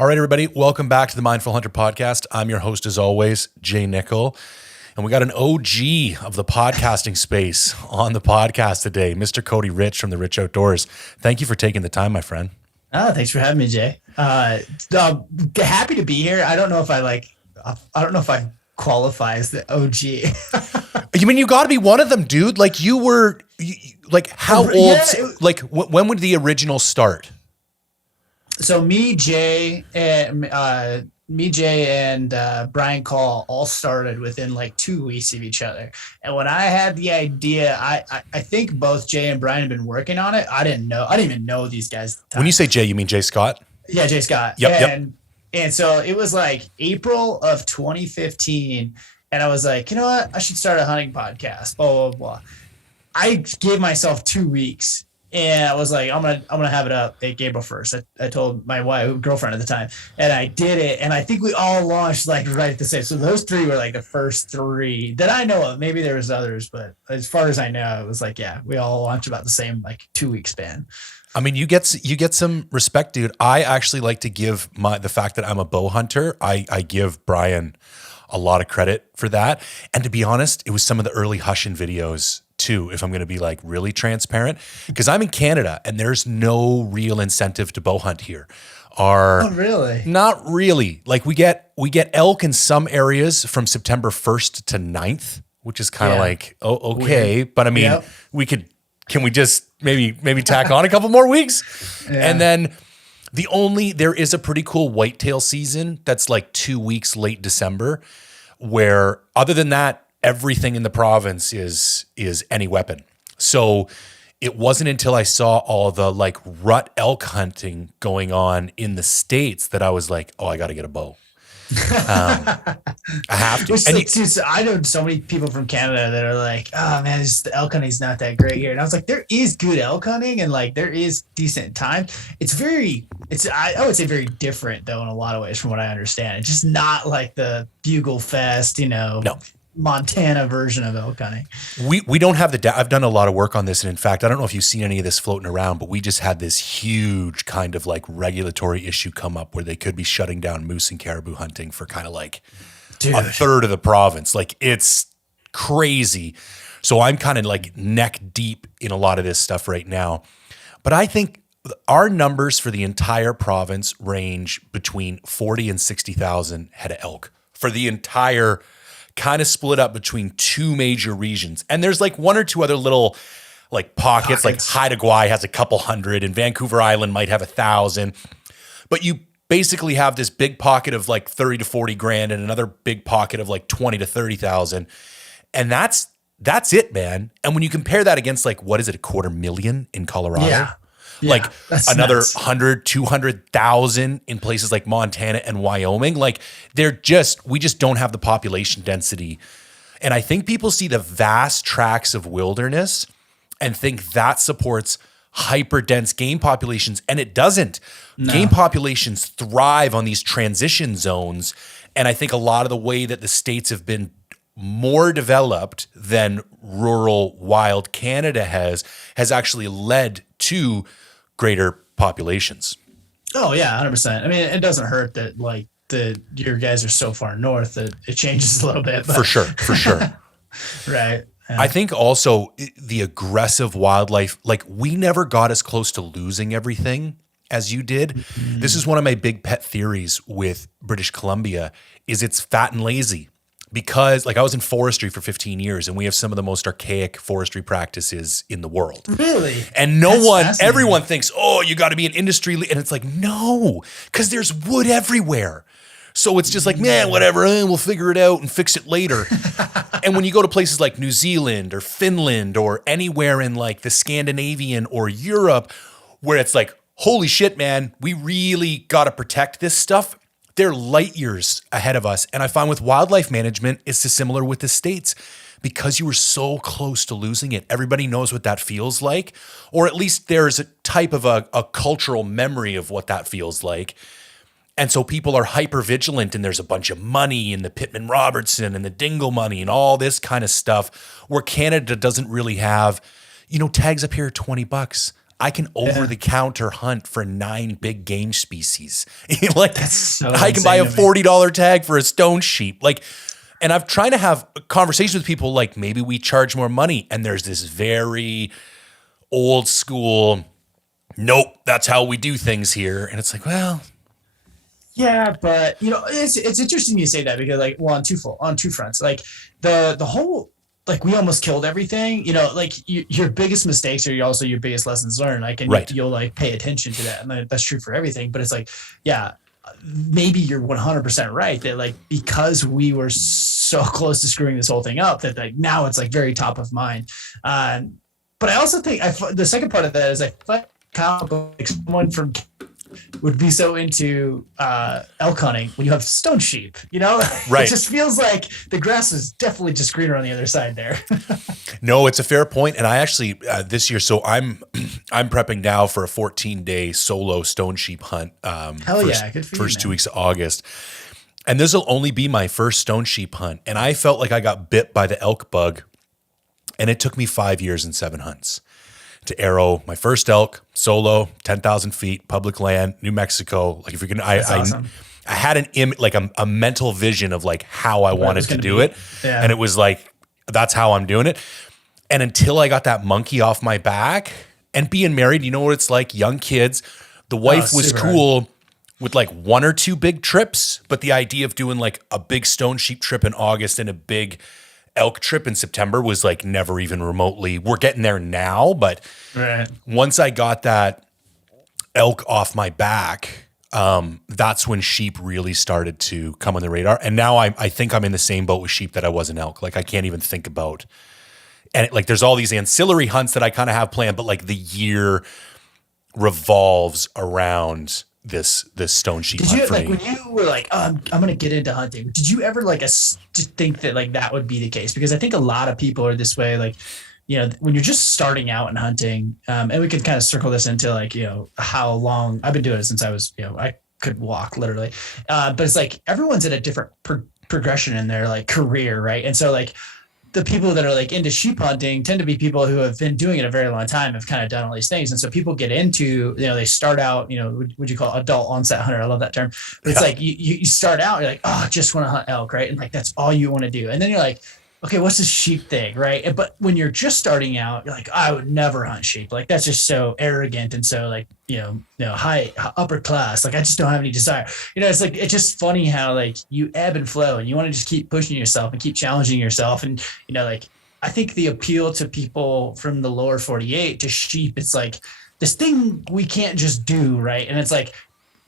All right, everybody, welcome back to the Mindful Hunter podcast. I'm your host, as always, Jay Nichol. And we got an OG of the podcasting space on the podcast today, Mr. Cody Rich from the Rich Outdoors. Thank you for taking the time, my friend. Oh, thanks for having me, Jay. Happy to be here. I don't know if I qualify as the OG. You mean you got to be one of them, dude? Like you were, how old? Yeah, when would the original start? So me, Jay, and Brian Call all started within like 2 weeks of each other. And when I had the idea, I think both Jay and Brian had been working on it. I didn't even know these guys at the time. When you say Jay, you mean Jay Scott? Yeah, Jay Scott. Yep. And so it was like April of 2015. And I was like, you know what? I should start a hunting podcast, blah, blah, blah. I gave myself 2 weeks. And I was like, I'm gonna have it up at April 1st. I told my girlfriend at the time, and I did it. And I think we all launched like right at the same. So those three were like the first three that I know of. Maybe there was others, but as far as I know, it was like, yeah, we all launched about the same like 2 week span. I mean, you get some respect, dude. I actually like to give the fact that I'm a bow hunter. I give Brian a lot of credit for that. And to be honest, it was some of the early Hushin videos too, if I'm going to be like really transparent, because I'm in Canada and there's no real incentive to bow hunt here. Oh, really? Not really. Like we get elk in some areas from September 1st to 9th, which is kind of like, oh, okay. Weird. But I mean, can we just maybe tack on a couple more weeks? Yeah. And then there is a pretty cool whitetail season that's like 2 weeks late December, where other than that, everything in the province is any weapon. So it wasn't until I saw all the like rut elk hunting going on in the States that I was like, oh, I got to get a bow. I have to. I know so many people from Canada that are like, oh man, the elk hunting's not that great here. And I was like, there is good elk hunting and like there is decent time. I would say very different though in a lot of ways from what I understand. It's just not like the Bugle Fest, No. Montana version of elk hunting. We don't have I've done a lot of work on this, and in fact, I don't know if you've seen any of this floating around, but we just had this huge kind of like regulatory issue come up where they could be shutting down moose and caribou hunting for kind of like a third of the province. Like it's crazy. So I'm kind of like neck deep in a lot of this stuff right now. But I think our numbers for the entire province range between 40 and 60,000 head of elk for the entire, kind of split up between two major regions. And there's like one or two other little like pockets. Like Haida Gwaii has a couple hundred and Vancouver Island might have 1,000. But you basically have this big pocket of like 30 to 40 grand and another big pocket of like 20 to 30,000. And that's it, man. And when you compare that against like, what is it, 250,000 in Colorado? Yeah. Like another 100, 200,000 in places like Montana and Wyoming. Like we just don't have the population density. And I think people see the vast tracts of wilderness and think that supports hyper dense game populations. And it doesn't. No. Game populations thrive on these transition zones. And I think a lot of the way that the states have been more developed than rural wild Canada has actually led to greater populations. Oh yeah, 100%. I mean, it doesn't hurt that like your guys are so far north that it changes a little bit. But. For sure. Right. Yeah. I think also the aggressive wildlife, like we never got as close to losing everything as you did. Mm-hmm. This is one of my big pet theories with British Columbia is it's fat and lazy. Because like I was in forestry for 15 years and we have some of the most archaic forestry practices in the world. Really? And everyone thinks, oh, you got to be an industry leader. And it's like, no, because there's wood everywhere. So it's just like, man, whatever, we'll figure it out and fix it later. And when you go to places like New Zealand or Finland or anywhere in like the Scandinavian or Europe, where it's like, holy shit, man, we really got to protect this stuff. They're light years ahead of us. And I find with wildlife management, it's similar with the states because you were so close to losing it. Everybody knows what that feels like, or at least there's a type of a cultural memory of what that feels like. And so people are hyper vigilant and there's a bunch of money in the Pittman Robertson and the Dingle money and all this kind of stuff where Canada doesn't really have, tags up here are $20. I can over the counter hunt for 9 big game species. Like That's so I can buy a insane to me. $40 tag for a stone sheep. Like, and I've tried to have conversations with people like maybe we charge more money. And there's this very old school, nope, that's how we do things here. And it's like, well, Yeah, but you know, it's interesting you say that because like, well, on two fronts, like the whole like we almost killed everything. You know, like your biggest mistakes are also your biggest lessons learned. Like, and right. you'll like pay attention to that, and that's true for everything. But it's like, yeah, maybe you're 100% right that like because we were so close to screwing this whole thing up that like now it's like very top of mind. But I also think the second part of that is I like how like someone from would be so into elk hunting when you have stone sheep, you know? Right. It just feels like the grass is definitely just greener on the other side there. No, it's a fair point. And I actually this year, so I'm prepping now for a 14-day solo stone sheep hunt. Hell yeah, good for you, first 2 man. weeks of August. And this will only be my first stone sheep hunt. And I felt like I got bit by the elk bug. And it took me 5 years and 7 hunts to arrow my first elk solo, 10,000 feet, public land, New Mexico. Like if you're gonna, Awesome. I had a mental vision of like how I wanted to do it. Yeah. And it was like, that's how I'm doing it. And until I got that monkey off my back and being married, you know what it's like, young kids, the wife was super cool with like 1 or 2 big trips, but the idea of doing like a big stone sheep trip in August and a big elk trip in September was like never even remotely. We're getting there now, but Right. once I got that elk off my back, that's when sheep really started to come on the radar. And now I think I'm in the same boat with sheep that I was in elk. Like I can't even think about, and like there's all these ancillary hunts that I kind of have planned, but like the year revolves around this stone sheep Did hunt you for like me. when you were like, oh, I'm gonna get into hunting? Did you ever like think that like that would be the case? Because I think a lot of people are this way. Like, you know, when you're just starting out in hunting, and we could kind of circle this into like, you know, how long I've been doing it since I was, you know, I could walk literally. But it's like everyone's at a different progression in their like career, right? And so like the people that are like into sheep hunting tend to be people who have been doing it a very long time, have kind of done all these things. And so people get into, you know, they start out, you know, would you call it adult onset hunter? I love that term. But it's like you start out, you're like, oh, I just want to hunt elk, right? And like that's all you want to do. And then you're like, okay, what's this sheep thing, right? But when you're just starting out, you're like, I would never hunt sheep. Like that's just so arrogant and so like, you know, high upper class. Like I just don't have any desire. You know, it's like it's just funny how like you ebb and flow, and you want to just keep pushing yourself and keep challenging yourself. And you know, like I think the appeal to people from the lower 48 to sheep, it's like this thing we can't just do, right? And it's like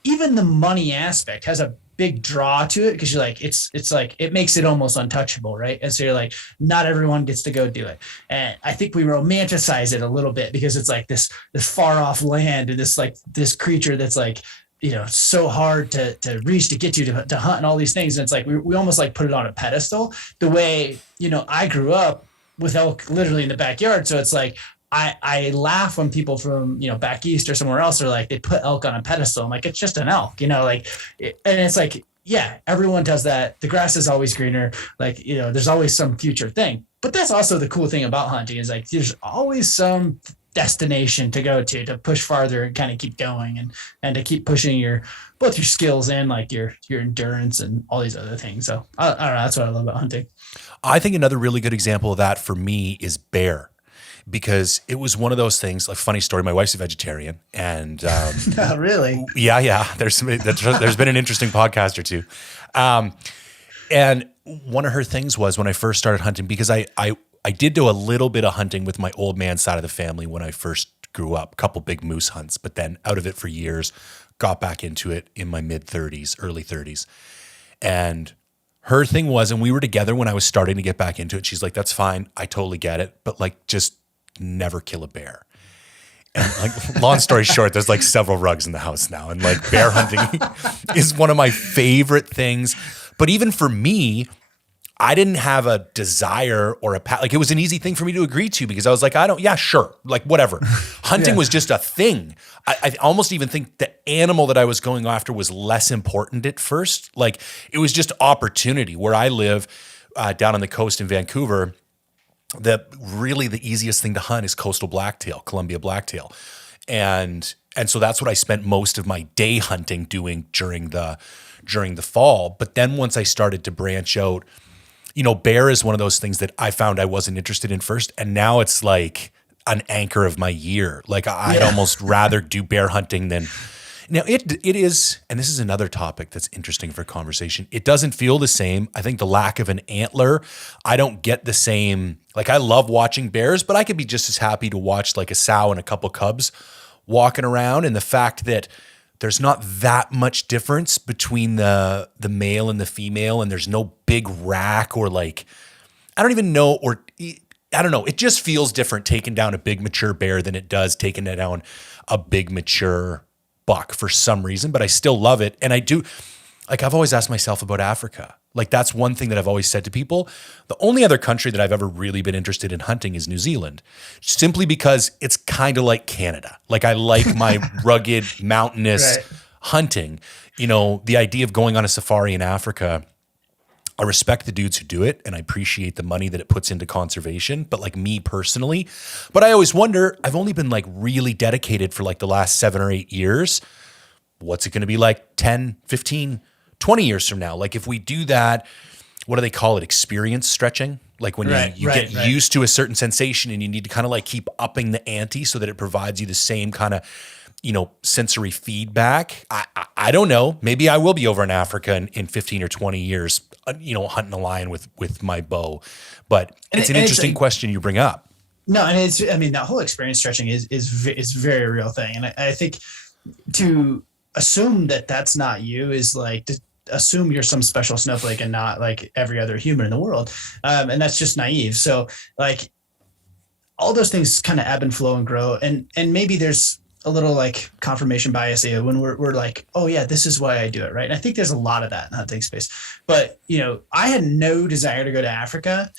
even the money aspect has a big draw to it because you're like it's like it makes it almost untouchable, right? And so you're like not everyone gets to go do it, and I think we romanticize it a little bit because it's like this far off land and this creature that's like, you know, so hard to reach, to get to hunt and all these things, and it's like we almost like put it on a pedestal the way, you know, I grew up with elk literally in the backyard. So it's like I laugh when people from, you know, back east or somewhere else are like, they put elk on a pedestal. I'm like, it's just an elk, you know, like, and it's like, yeah, everyone does that. The grass is always greener. Like, you know, there's always some future thing, but that's also the cool thing about hunting is like, there's always some destination to go to push farther and kind of keep going and to keep pushing both your skills and like your endurance and all these other things. So I don't know. That's what I love about hunting. I think another really good example of that for me is bear. Because it was one of those things, like funny story, my wife's a vegetarian and No, really? yeah. There's been an interesting podcast or two. And one of her things was when I first started hunting, because I did do a little bit of hunting with my old man side of the family when I first grew up, a couple big moose hunts, but then out of it for years, got back into it in my mid 30s, early 30s. And her thing was, and we were together when I was starting to get back into it. She's like, that's fine. I totally get it. But like, just never kill a bear. And like, long story short, there's like several rugs in the house now. And like bear hunting is one of my favorite things. But even for me, I didn't have a desire or like it was an easy thing for me to agree to because I was like, yeah, sure. Like whatever. Hunting was just a thing. I almost even think the animal that I was going after was less important at first. Like it was just opportunity. Where I live down on the coast in Vancouver, the easiest thing to hunt is coastal blacktail, Columbia blacktail. And so that's what I spent most of my day hunting doing during the fall. But then once I started to branch out, bear is one of those things that I found I wasn't interested in first. And now it's like an anchor of my year. Like I'd almost rather do bear hunting than now it is. And this is another topic that's interesting for conversation. It doesn't feel the same. I think the lack of an antler, I don't get the same, like I love watching bears, but I could be just as happy to watch like a sow and a couple cubs walking around, and the fact that there's not that much difference between the male and the female, and there's no big rack or like, I don't even know, or I don't know. It just feels different taking down a big mature bear than it does taking down a big mature buck for some reason, but I still love it. And I do, like I've always asked myself about Africa. Like that's one thing that I've always said to people. The only other country that I've ever really been interested in hunting is New Zealand, simply because it's kind of like Canada. Like I like my rugged, mountainous hunting. The idea of going on a safari in Africa, I respect the dudes who do it and I appreciate the money that it puts into conservation, but like me personally, but I always wonder, I've only been like really dedicated for like the last 7 or 8 years. What's it going to be like 10, 15, 20 years from now? Like if we do that, what do they call it? Experience stretching. Like when you get used to a certain sensation and you need to kind of like keep upping the ante so that it provides you the same kind of, sensory feedback. I don't know. Maybe I will be over in Africa in 15 or 20 years, hunting a lion with my bow, but it's an interesting question you bring up. No, and that whole experience stretching is very real thing. And I think to assume that that's not you is like to assume you're some special snowflake and not like every other human in the world. And that's just naive. So like all those things kind of ebb and flow and grow. And maybe there's a little like confirmation bias when we're like, oh yeah, this is why I do it. Right. And I think there's a lot of that in hunting space, but I had no desire to go to Africa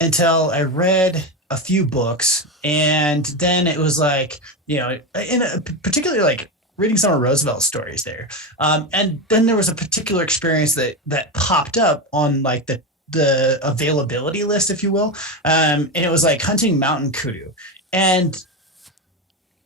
until I read a few books. And then it was like, particularly like reading some of Roosevelt's stories there. And then there was a particular experience that popped up on like the availability list, if you will. And it was like hunting mountain kudu. And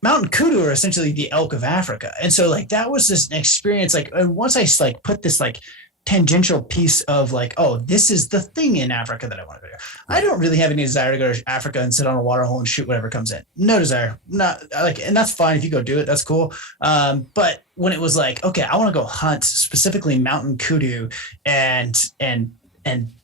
mountain kudu are essentially the elk of Africa. And so like that was this experience. Like, and once I like put this like tangential piece of like, oh, this is the thing in Africa that I want to go to. I don't really have any desire to go to Africa and sit on a water hole and shoot whatever comes in. No desire. Not like, and that's fine if you go do it. That's cool. But when it was like, okay, I want to go hunt specifically mountain kudu and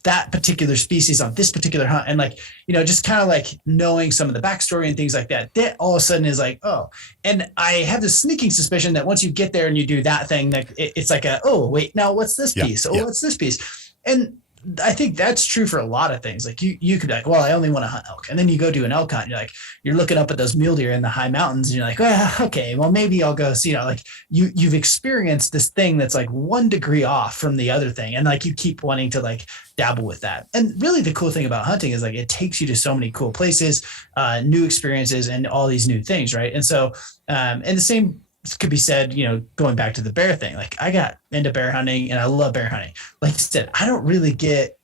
that particular species on this particular hunt. And like, just kind of like knowing some of the backstory and things like that all of a sudden is like, oh, and I have this sneaking suspicion that once you get there and you do that thing, like it's like oh, wait, now what's this piece? Oh, what's this piece? And I think that's true for a lot of things. Like you could be like, well, I only want to hunt elk. And then you go do an elk hunt. And you're looking up at those mule deer in the high mountains. And you're like, well, okay, well, maybe I'll go see, like you've experienced this thing that's like 1 degree off from the other thing. And like, you keep wanting to like dabble with that. And really the cool thing about hunting is like, it takes you to so many cool places, new experiences and all these new things. Right. And so, and the same could be said, going back to the bear thing. Like I got into bear hunting and I love bear hunting. Like I said, I don't really get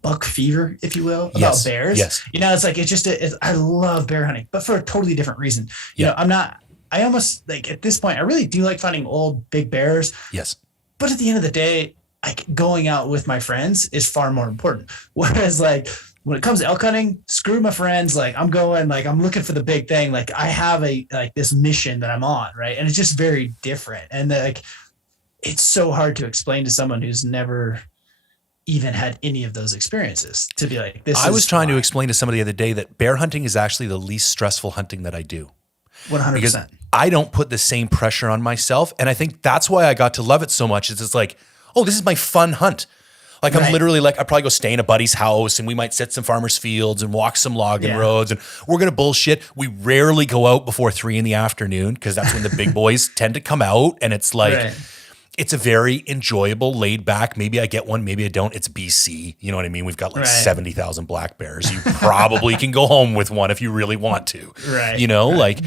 buck fever, if you will, about bears. Yes. It's like, I love bear hunting, but for a totally different reason. I almost like at this point, I really do like finding old big bears. Yes. But at the end of the day, like going out with my friends is far more important. Whereas like, when it comes to elk hunting, screw my friends. Like I'm looking for the big thing. Like I have this mission that I'm on. Right. And it's just very different. And like, it's so hard to explain to someone who's never even had any of those experiences to be like, I was trying to explain to somebody the other day that bear hunting is actually the least stressful hunting that I do. 100%. Because I don't put the same pressure on myself. And I think that's why I got to love it so much. It's like, oh, this is my fun hunt. Like I'm literally like, I probably go stay in a buddy's house and we might sit some farmers' fields and walk some logging roads and we're going to bullshit. We rarely go out before 3 p.m. because that's when the big boys tend to come out. And it's like, it's a very enjoyable, laid back. Maybe I get one, maybe I don't. It's BC. You know what I mean? We've got like 70,000 black bears. You probably can go home with one if you really want to, like,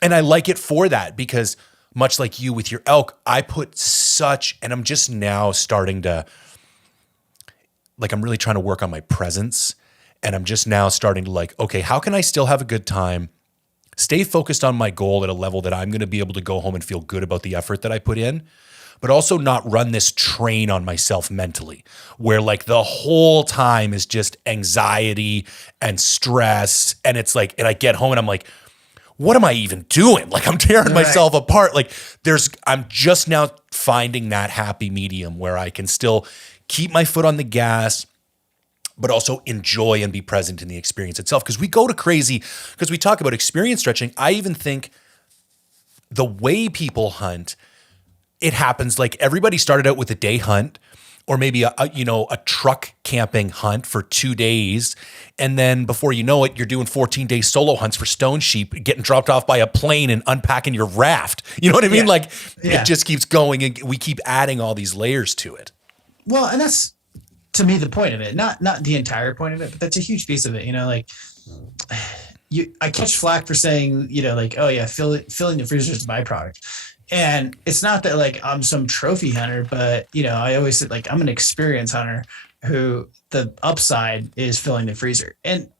and I like it for that because much like you with your elk, I put and I'm just now starting to, like, I'm really trying to work on my presence and I'm just now starting to like, okay, how can I still have a good time stay focused on my goal at a level that I'm going to be able to go home and feel good about the effort that I put in, but also not run this train on myself mentally where like the whole time is just anxiety and stress. And it's like, and I get home and I'm like, what am I even doing? Like I'm tearing myself apart. Like I'm just now finding that happy medium where I can still keep my foot on the gas, but also enjoy and be present in the experience itself. Because we go to crazy, because we talk about experience stretching. I even think the way people hunt, it happens like everybody started out with a day hunt or maybe a truck camping hunt for 2 days. And then before you know it, you're doing 14-day solo hunts for stone sheep, getting dropped off by a plane and unpacking your raft. You know what I mean? It just keeps going and we keep adding all these layers to it. Well, and that's, to me, the point of it, not the entire point of it, but that's a huge piece of it. I catch flack for saying, oh yeah, filling the freezer is a byproduct. And it's not that like I'm some trophy hunter, but I always said like I'm an experience hunter who the upside is filling the freezer. And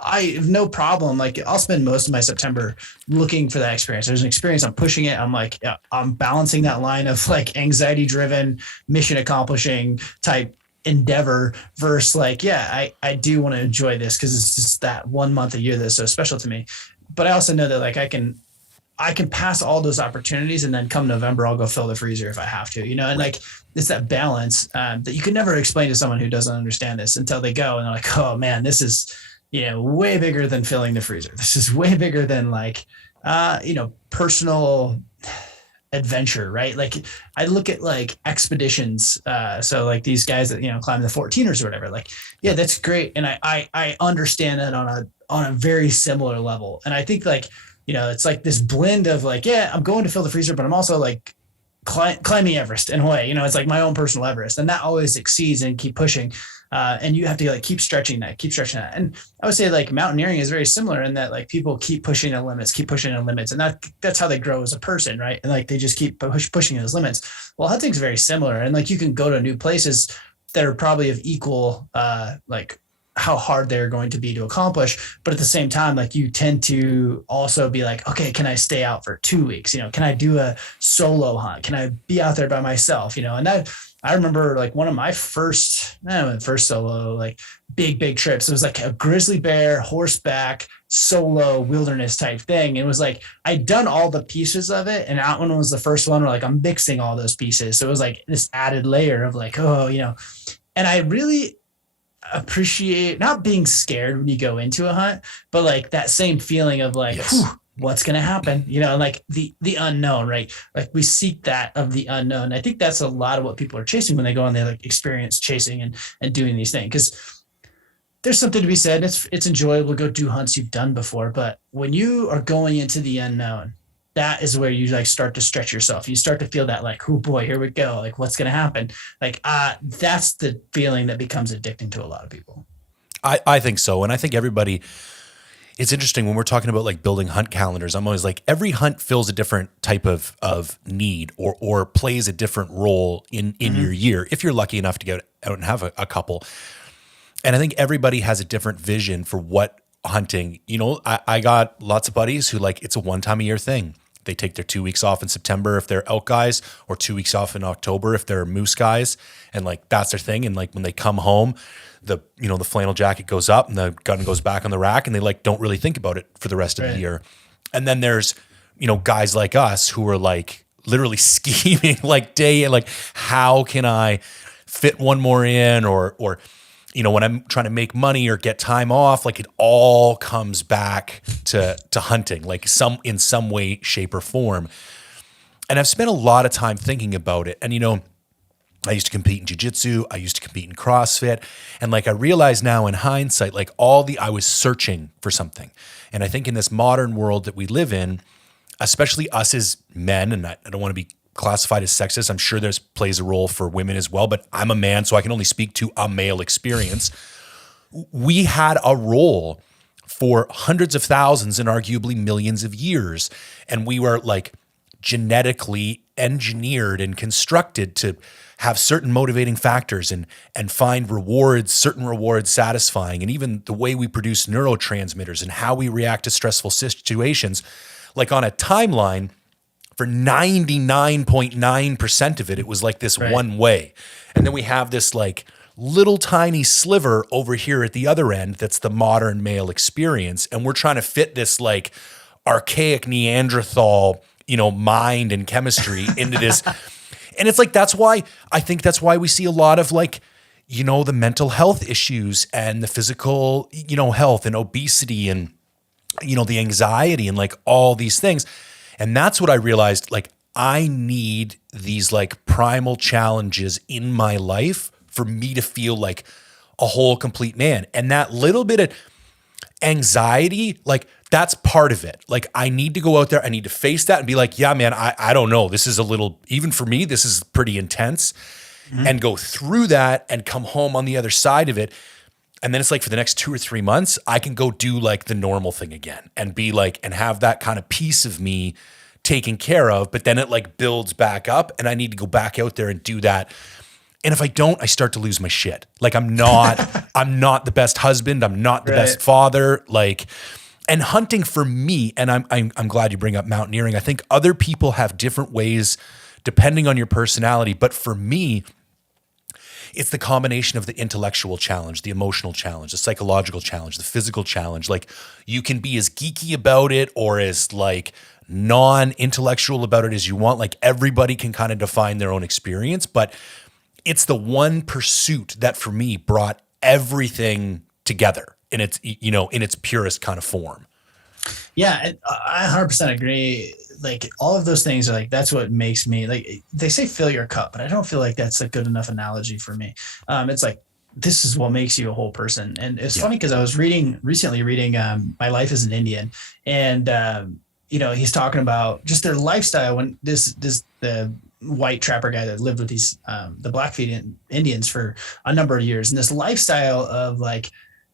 I have no problem. Like I'll spend most of my September looking for that experience. There's an experience. I'm pushing it. I'm like, I'm balancing that line of like anxiety driven, mission accomplishing type endeavor versus like, I do want to enjoy this because it's just that 1 month a year that's so special to me. But I also know that like I can pass all those opportunities and then come November, I'll go fill the freezer if I have to, and like, it's that balance that you can never explain to someone who doesn't understand this until they go and they're like, oh man, this is, way bigger than filling the freezer. This is way bigger than like, personal adventure, right? Like I look at like expeditions. So like these guys that, climb the 14ers or whatever, like, yeah, that's great. And I understand that on a very similar level. And I think like, it's like this blend of like, yeah, I'm going to fill the freezer, but I'm also like climbing Everest in a way, it's like my own personal Everest, and that always exceeds and keep pushing. And you have to like keep stretching that. And I would say like mountaineering is very similar in that like people keep pushing the limits, and that's how they grow as a person, right? And like they just keep pushing those limits. Well, hunting's very similar, and like you can go to new places that are probably of equal like how hard they're going to be to accomplish. But at the same time, like you tend to also be like, okay, can I stay out for 2 weeks? Can I do a solo hunt? Can I be out there by myself? And that, I remember like one of my first solo, like big trips. It was like a grizzly bear, horseback, solo wilderness type thing. And it was like, I'd done all the pieces of it. And that one was the first one where like, I'm mixing all those pieces. So it was like this added layer of like, and I really appreciate not being scared when you go into a hunt, but like that same feeling of like, what's going to happen, like the unknown, right? Like we seek that of the unknown. I think that's a lot of what people are chasing when they go on their like experience chasing and doing these things. Because there's something to be said. It's enjoyable to go do hunts you've done before, but when you are going into the unknown, that is where you like start to stretch yourself. You start to feel that like, oh boy, here we go. Like what's going to happen? Like, that's the feeling that becomes addicting to a lot of people. I think so. And I think everybody, it's interesting when we're talking about like building hunt calendars. I'm always like, every hunt fills a different type of need or plays a different role in your year. If you're lucky enough to get out and have a couple. And I think everybody has a different vision for what hunting, I got lots of buddies who like, it's a one time a year thing. They take their 2 weeks off in September if they're elk guys, or 2 weeks off in October if they're moose guys. And like, that's their thing. And like, when they come home, the flannel jacket goes up and the gun goes back on the rack, and they like, don't really think about it for the rest of the year. And then there's, guys like us who are like literally scheming like day and like, how can I fit one more in or, when I'm trying to make money or get time off, like it all comes back to hunting, like in some way, shape or form. And I've spent a lot of time thinking about it. And, I used to compete in jiu-jitsu. I used to compete in CrossFit. And like, I realize now in hindsight, like I was searching for something. And I think in this modern world that we live in, especially us as men, and I don't want to be classified as sexist. I'm sure there's plays a role for women as well, but I'm a man, so I can only speak to a male experience. We had a role for hundreds of thousands and arguably millions of years. And we were like genetically engineered and constructed to have certain motivating factors and find rewards, certain rewards satisfying, and even the way we produce neurotransmitters and how we react to stressful situations, like on a timeline, for 99.9% of it, it was like this one way. And then we have this like little tiny sliver over here at the other end that's the modern male experience. And we're trying to fit this like archaic Neanderthal, mind and chemistry into this. And it's like, that's why we see a lot of like, the mental health issues and the physical, health and obesity and, the anxiety and like all these things. And that's what I realized, like, I need these like primal challenges in my life for me to feel like a whole complete man. And that little bit of anxiety, like that's part of it. Like I need to go out there, I need to face that and be like, yeah, man, I don't know. This is a little, even for me, this is pretty intense, and go through that and come home on the other side of it. And then it's like for the next 2 or 3 months, I can go do like the normal thing again and be like, and have that kind of piece of me taken care of. But then it like builds back up and I need to go back out there and do that. And if I don't, I start to lose my shit. Like I'm not the best husband. I'm not the best father. Like, and hunting for me, and I'm glad you bring up mountaineering. I think other people have different ways depending on your personality. But for me, it's the combination of the intellectual challenge, the emotional challenge, the psychological challenge, the physical challenge. Like you can be as geeky about it or as like non-intellectual about it as you want. Like everybody can kind of define their own experience, but it's the one pursuit that for me brought everything together in its, in its purest kind of form. Yeah, I 100% agree. Like all of those things are like, that's what makes me, like they say fill your cup, but I don't feel like that's a good enough analogy for me. It's like, this is what makes you a whole person. And it's funny because I was recently reading My Life as an Indian, and he's talking about just their lifestyle when the white trapper guy that lived with these the Blackfeet Indians for a number of years, and this lifestyle of like,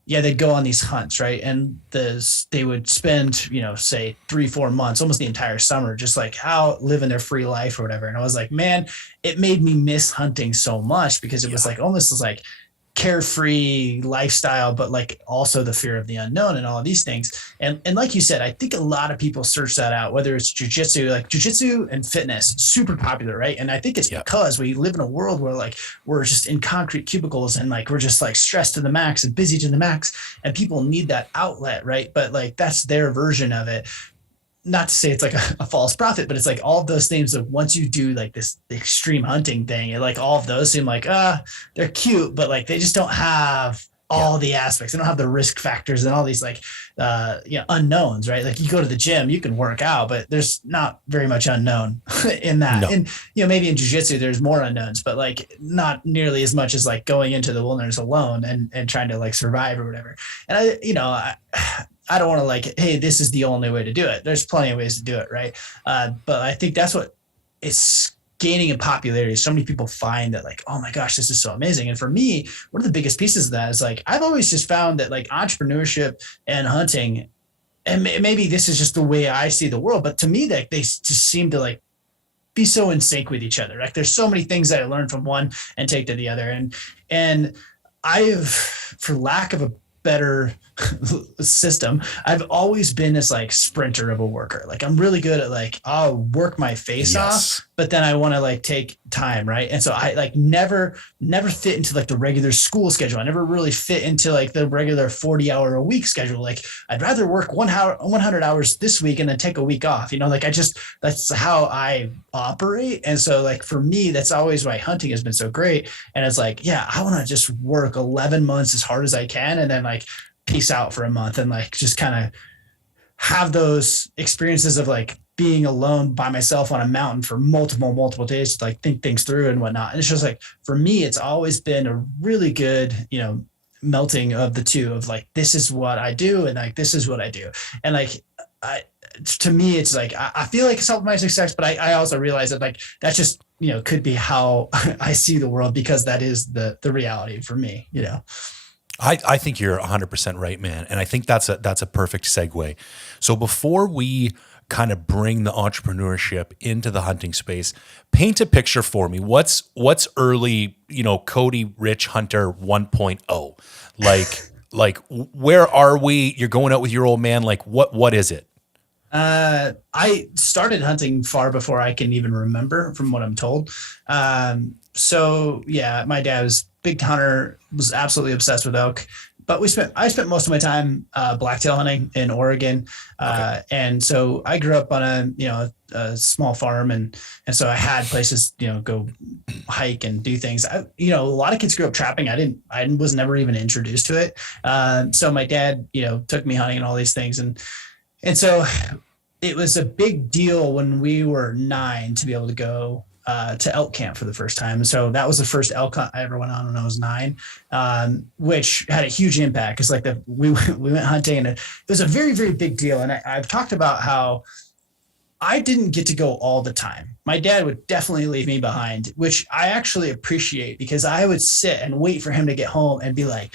they'd go on these hunts, right? And they would spend, say 3-4 months, almost the entire summer, just like out living their free life or whatever. And I was like, man, it made me miss hunting so much because it was like almost like carefree lifestyle, but like also the fear of the unknown and all of these things. And like you said, I think a lot of people search that out, whether it's jujitsu, like jujitsu and fitness, super popular, right? And I think it's because we live in a world where like we're just in concrete cubicles and like we're just like stressed to the max and busy to the max, and people need that outlet, right? But like that's their version of it. Not to say it's like a false prophet, but it's like all of those things that once you do like this extreme hunting thing, and like all of those seem like, they're cute, but like they just don't have all the aspects. They don't have the risk factors and all these like, unknowns, right? Like you go to the gym, you can work out, but there's not very much unknown in that. No. And, maybe in jiu-jitsu, there's more unknowns, but like not nearly as much as like going into the wilderness alone and trying to like survive or whatever. And I don't want to like, hey, this is the only way to do it. There's plenty of ways to do it, right? But I think that's what is gaining in popularity. So many people find that like, oh my gosh, this is so amazing. And for me, one of the biggest pieces of that is like, I've always just found that like entrepreneurship and hunting, and maybe this is just the way I see the world, but to me, that they just seem to like be so in sync with each other. Like there's so many things that I learned from one and take to the other. And I've, for lack of a better system, I've always been this like sprinter of a worker. Like I'm really good at like, I'll work my face off, but then I want to like take time. Right. And so I like never fit into like the regular school schedule. I never really fit into like the regular 40-hour a week schedule. Like I'd rather work 100 hours this week and then take a week off, like that's how I operate. And so like, for me, that's always why hunting has been so great. And it's like, I want to just work 11 months as hard as I can. And then like, peace out for a month and like just kind of have those experiences of like being alone by myself on a mountain for multiple days to like think things through and whatnot. And it's just like, for me, it's always been a really good, melting of the two of like, this is what I do. And like, this is what I do. And like, to me, it's like, I feel like it's helped my success, but I also realize that like, that's just, could be how I see the world, because that is the reality for me, I think you're 100% right, man. And I think that's a perfect segue. So before we kind of bring the entrepreneurship into the hunting space. Paint a picture for me. What's early, Cody Rich Hunter 1.0? Like where are we? You're going out with your old man. Like what is it? I started hunting far before I can even remember, from what I'm told. So yeah, my dad was a big hunter, was absolutely obsessed with elk. But I spent most of my time blacktail hunting in Oregon, and so I grew up on a small farm, and so I had places go hike and do things. A lot of kids grew up trapping. I was never even introduced to it. So my dad took me hunting and all these things, and so it was a big deal when we were 9 to be able to go to elk camp for the first time. So that was the first elk hunt I ever went on when I was 9, which had a huge impact. Cause we went hunting, and it was a very, very big deal. And I've talked about how I didn't get to go all the time. My dad would definitely leave me behind, which I actually appreciate, because I would sit and wait for him to get home and be like,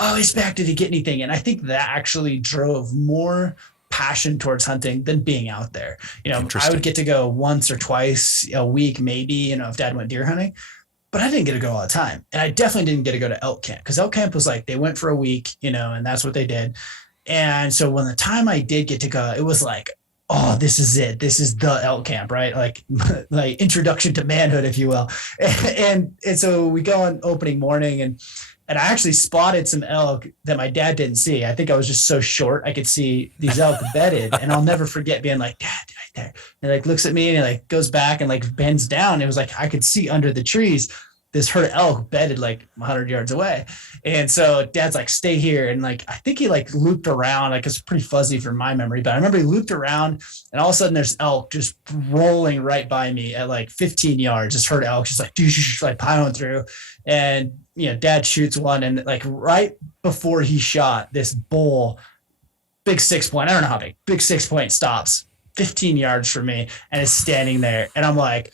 oh, he's back. Did he get anything? And I think that actually drove more passion towards hunting than being out there. I would get to go once or twice a week, maybe, if dad went deer hunting, but I didn't get to go all the time. And I definitely didn't get to go to elk camp, because elk camp was like, they went for a week, and that's what they did. And so when the time I did get to go, it was like, oh, this is it. This is the elk camp, right? Like introduction to manhood, if you will. And so we go on opening morning, and I actually spotted some elk that my dad didn't see. I think I was just so short, I could see these elk bedded. And I'll never forget being like, Dad, and he like looks at me, and he like goes back and like bends down. It was like I could see under the trees this herd of elk bedded like 100 yards away. And so Dad's like, stay here. And like, I think he like looped around, like it's pretty fuzzy from my memory, but I remember he looped around, and all of a sudden there's elk just rolling right by me at like 15 yards. This herd of elk just like piling through. And Dad shoots one, and like right before he shot, this bull, big 6-point, I don't know how big 6-point, stops 15 yards from me and is standing there. And I'm like,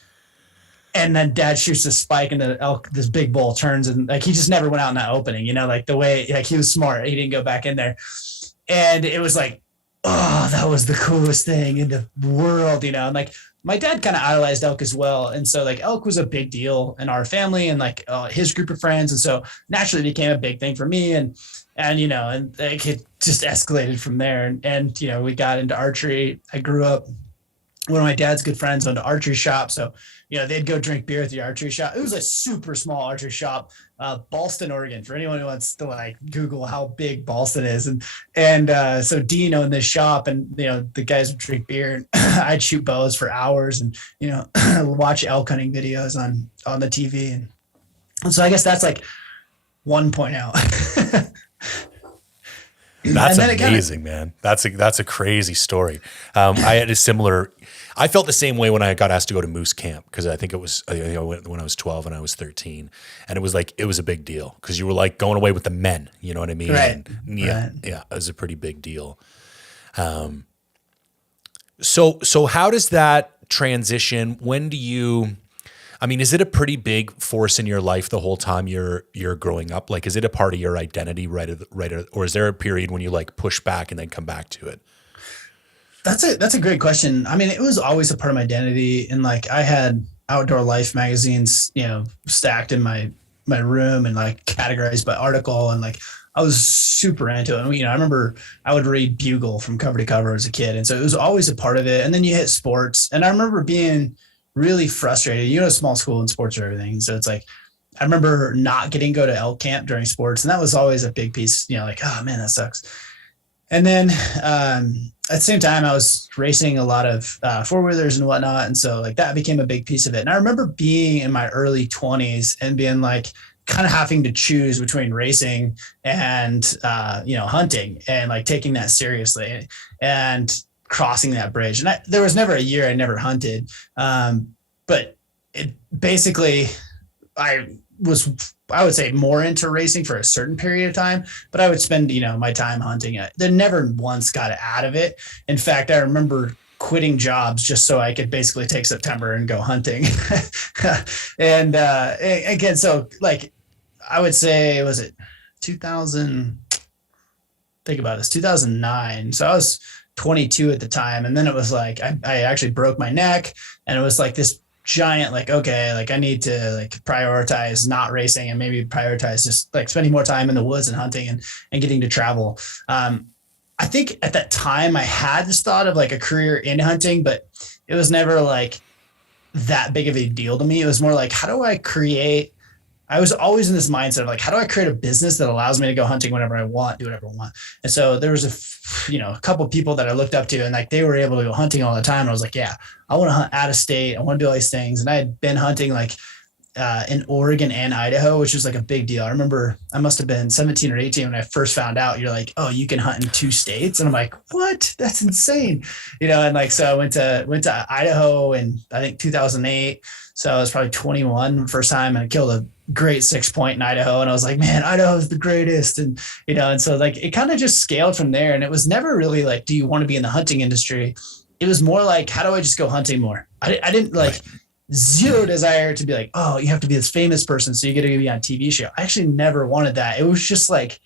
and then Dad shoots a spike, and the elk, this big bull, turns, and like he just never went out in that opening, like the way, like he was smart. He didn't go back in there. And it was like, oh, that was the coolest thing in the world, and like my dad kind of idolized elk as well. And so like elk was a big deal in our family and like his group of friends. And so naturally it became a big thing for me, and like it just escalated from there. And we got into archery. I grew up, one of my dad's good friends owned an archery shop. So, they'd go drink beer at the archery shop. It was a super small archery shop, Ballston, Oregon, for anyone who wants to like Google how big Ballston is. And so Dean owned this shop, and, the guys would drink beer, and I'd shoot bows for hours, and, watch elk hunting videos on the TV. And so I guess that's like 1.0. That's amazing, man. That's a crazy story. I had a similar. I felt the same way when I got asked to go to moose camp, because I think it was when I was 12 and I was 13, and it was a big deal, because you were like going away with the men. You know what I mean? Right. And yeah, it was a pretty big deal. So how does that transition? When do you? I mean, is it a pretty big force in your life the whole time you're growing up? Like, is it a part of your identity, right? Or is there a period when you like push back and then come back to it? That's a great question. I mean, it was always a part of my identity, and like I had Outdoor Life magazines, stacked in my room and like categorized by article, and like I was super into it. And I remember I would read Bugle from cover to cover as a kid, and so it was always a part of it. And then you hit sports, and I remember being really frustrated. Small school and sports are everything. So it's like, I remember not getting to go to elk camp during sports. And that was always a big piece, like, oh man, that sucks. And then at the same time, I was racing a lot of four-wheelers and whatnot. And so like that became a big piece of it. And I remember being in my early 20s and being like, kind of having to choose between racing and, hunting, and like taking that seriously and crossing that bridge. And there was never a year I never hunted. But it basically, I would say more into racing for a certain period of time, but I would spend, my time hunting. They never once got out of it. In fact, I remember quitting jobs just so I could basically take September and go hunting. And again, so like, I would say, was it 2000? Think about this, 2009. So I was 22 at the time. And then it was like, I actually broke my neck, and it was like this giant, like, okay, like I need to like prioritize not racing and maybe prioritize just like spending more time in the woods and hunting and getting to travel. I think at that time I had this thought of like a career in hunting, but it was never like that big of a deal to me. It was more like, how do I create, I was always in this mindset of like, how do I create a business that allows me to go hunting whenever I want, do whatever I want. And so there was a couple of people that I looked up to, and like they were able to go hunting all the time. And I was like, yeah, I want to hunt out of state. I want to do all these things. And I had been hunting like in Oregon and Idaho, which was like a big deal. I remember I must've been 17 or 18 when I first found out. You're like, oh, you can hunt in 2 states. And I'm like, what? That's insane. And like, so I went to Idaho in, I think 2008. So I was probably 21 first time, and I killed a great 6-point in Idaho. And I was like, man, Idaho is the greatest. And, and so like, it kind of just scaled from there. And it was never really like, do you want to be in the hunting industry? It was more like, how do I just go hunting more? I didn't like zero desire to be like, oh, you have to be this famous person, so you get to be on a TV show. I actually never wanted that. It was just like,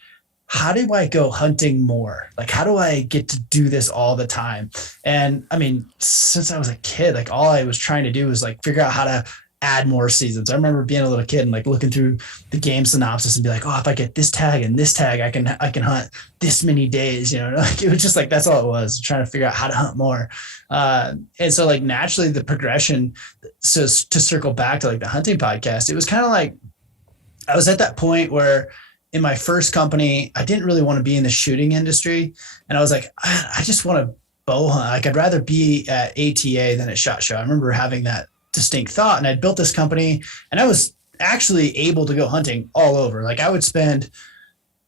how do I go hunting more? Like, how do I get to do this all the time? And I mean, since I was a kid, like all I was trying to do was like figure out how to add more seasons. I remember being a little kid and like looking through the game synopsis and be like, oh, if I get this tag and this tag, I can hunt this many days, like it was just like, that's all it was, trying to figure out how to hunt more. And so like naturally the progression, so to circle back to like the hunting podcast, it was kind of like, I was at that point where in my first company, I didn't really want to be in the shooting industry. And I was like, I just want to bow hunt. Like I'd rather be at ATA than at SHOT Show. I remember having that distinct thought, and I'd built this company, and I was actually able to go hunting all over. Like I would spend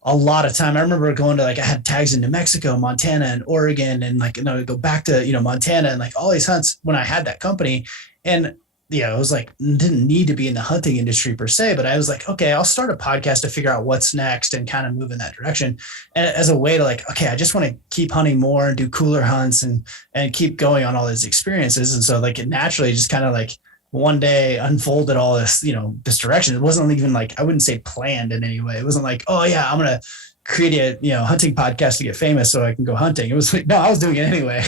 a lot of time. I remember going to like, I had tags in New Mexico, Montana, and Oregon, and like, go back to, Montana, and like all these hunts when I had that company. And it was like, didn't need to be in the hunting industry per se, but I was like, okay, I'll start a podcast to figure out what's next and kind of move in that direction. And as a way to like, okay, I just want to keep hunting more and do cooler hunts and keep going on all these experiences. And so like, it naturally just kind of like one day unfolded all this, this direction. It wasn't even like, I wouldn't say planned in any way. It wasn't like, oh yeah, I'm going to create a, hunting podcast to get famous so I can go hunting. It was like, no, I was doing it anyway.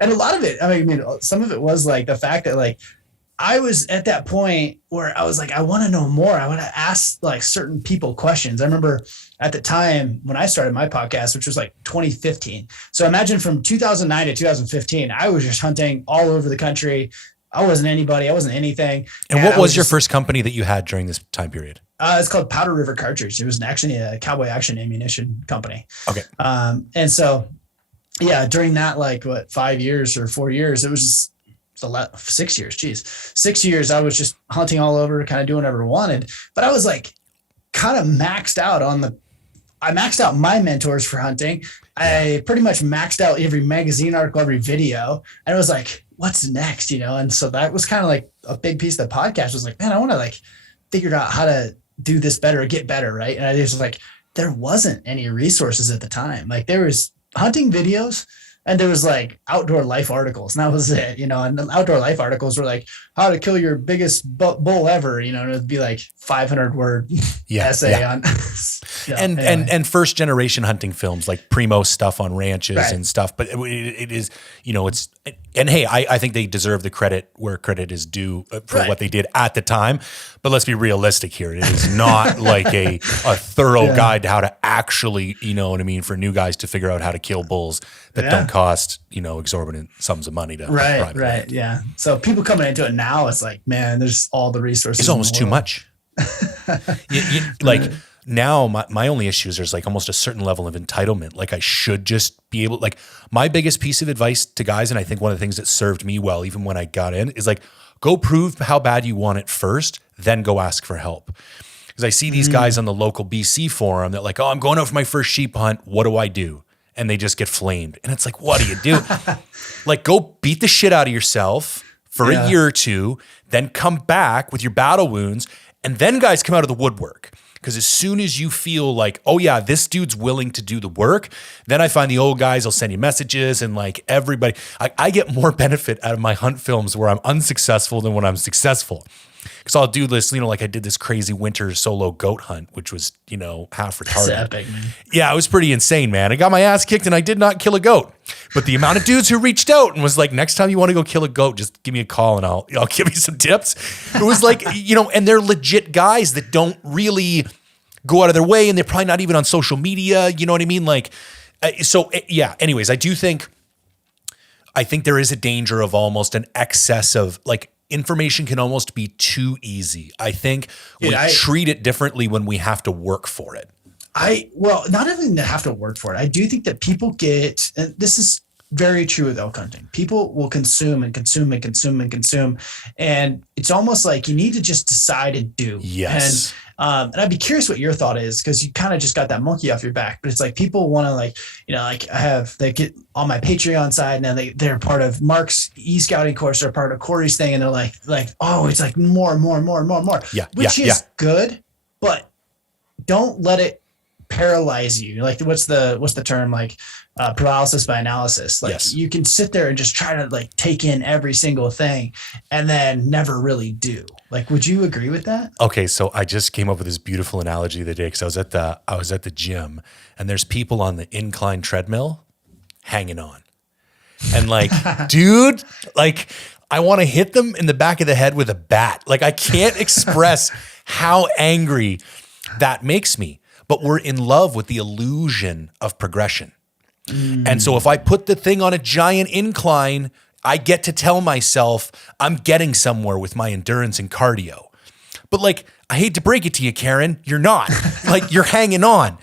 And a lot of it, I mean, some of it was like the fact that like, I was at that point where I was like, I want to know more. I want to ask like certain people questions. I remember at the time when I started my podcast, which was like 2015. So imagine from 2009 to 2015, I was just hunting all over the country. I wasn't anybody. I wasn't anything. And what was your first company that you had during this time period? It's called Powder River Cartridge. It was actually a cowboy action ammunition company. Okay. And so, yeah, during that, like 5 years or 4 years, it was just, 6 years, 6 years. I was just hunting all over, kind of doing whatever I wanted, but I was like kind of maxed out I maxed out my mentors for hunting. I pretty much maxed out every magazine article, every video. And it was like, what's next? And so that was kind of like a big piece of the podcast was like, man, I want to like figure out how to do this better, or get better. Right. And I just like, there wasn't any resources at the time. Like there was hunting videos, and there was like outdoor life articles, and that was it, and the outdoor life articles were like how to kill your biggest bull ever, and it'd be like 500-word essay on. And first generation hunting films, like Primo stuff on ranches and stuff. But it is, it's, and hey, I think they deserve the credit where credit is due for what they did at the time. But let's be realistic here. It is not like a thorough guide to how to actually, for new guys to figure out how to kill bulls that don't cost, exorbitant sums of money to Right. Yeah. So people coming into it now, it's like, man, there's all the resources. It's almost too much. Like now my only issue is there's like almost a certain level of entitlement. Like I should just be able, like my biggest piece of advice to guys, and I think one of the things that served me well, even when I got in, is like, go prove how bad you want it first, then go ask for help. Because I see these guys on the local BC forum that like, oh, I'm going out for my first sheep hunt. What do I do? And they just get flamed. And it's like, what do you do? Like, go beat the shit out of yourself for a year or two, then come back with your battle wounds, and then guys come out of the woodwork. Because as soon as you feel like, oh yeah, this dude's willing to do the work, then I find the old guys will send you messages, and like everybody, I get more benefit out of my hunt films where I'm unsuccessful than when I'm successful. Because I'll do this, like I did this crazy winter solo goat hunt, which was, half retarded. That's epic, man. Yeah, it was pretty insane, man. I got my ass kicked and I did not kill a goat. But the amount of dudes who reached out and was like, next time you want to go kill a goat, just give me a call and I'll give you some tips. It was like, and they're legit guys that don't really go out of their way, and they're probably not even on social media. You know what I mean? Like, anyways, I think there is a danger of almost an excess of like information can almost be too easy. I think we treat it differently when we have to work for it. Not even to have to work for it. I do think that people get, and this is very true with elk hunting. People will consume and consume and consume and consume. And it's almost like you need to just decide and do. Yes. And I'd be curious what your thought is, because you kind of just got that monkey off your back. But it's like people want to they get on my Patreon side, and then they're part of Mark's e-scouting course, or part of Corey's thing. And they're like, oh, it's like more and more and more and more and more, which is good, but don't let it paralyze you. Like what's the term, like paralysis by analysis. Like you can sit there and just try to like take in every single thing and then never really do. Like, would you agree with that? Okay, so I just came up with this beautiful analogy the other day, because I was at the gym, and there's people on the incline treadmill hanging on, and like, dude, like I want to hit them in the back of the head with a bat. Like I can't express how angry that makes me. But we're in love with the illusion of progression. And so if I put the thing on a giant incline, I get to tell myself I'm getting somewhere with my endurance and cardio. But like, I hate to break it to you, Karen, you're not. Like, you're hanging on.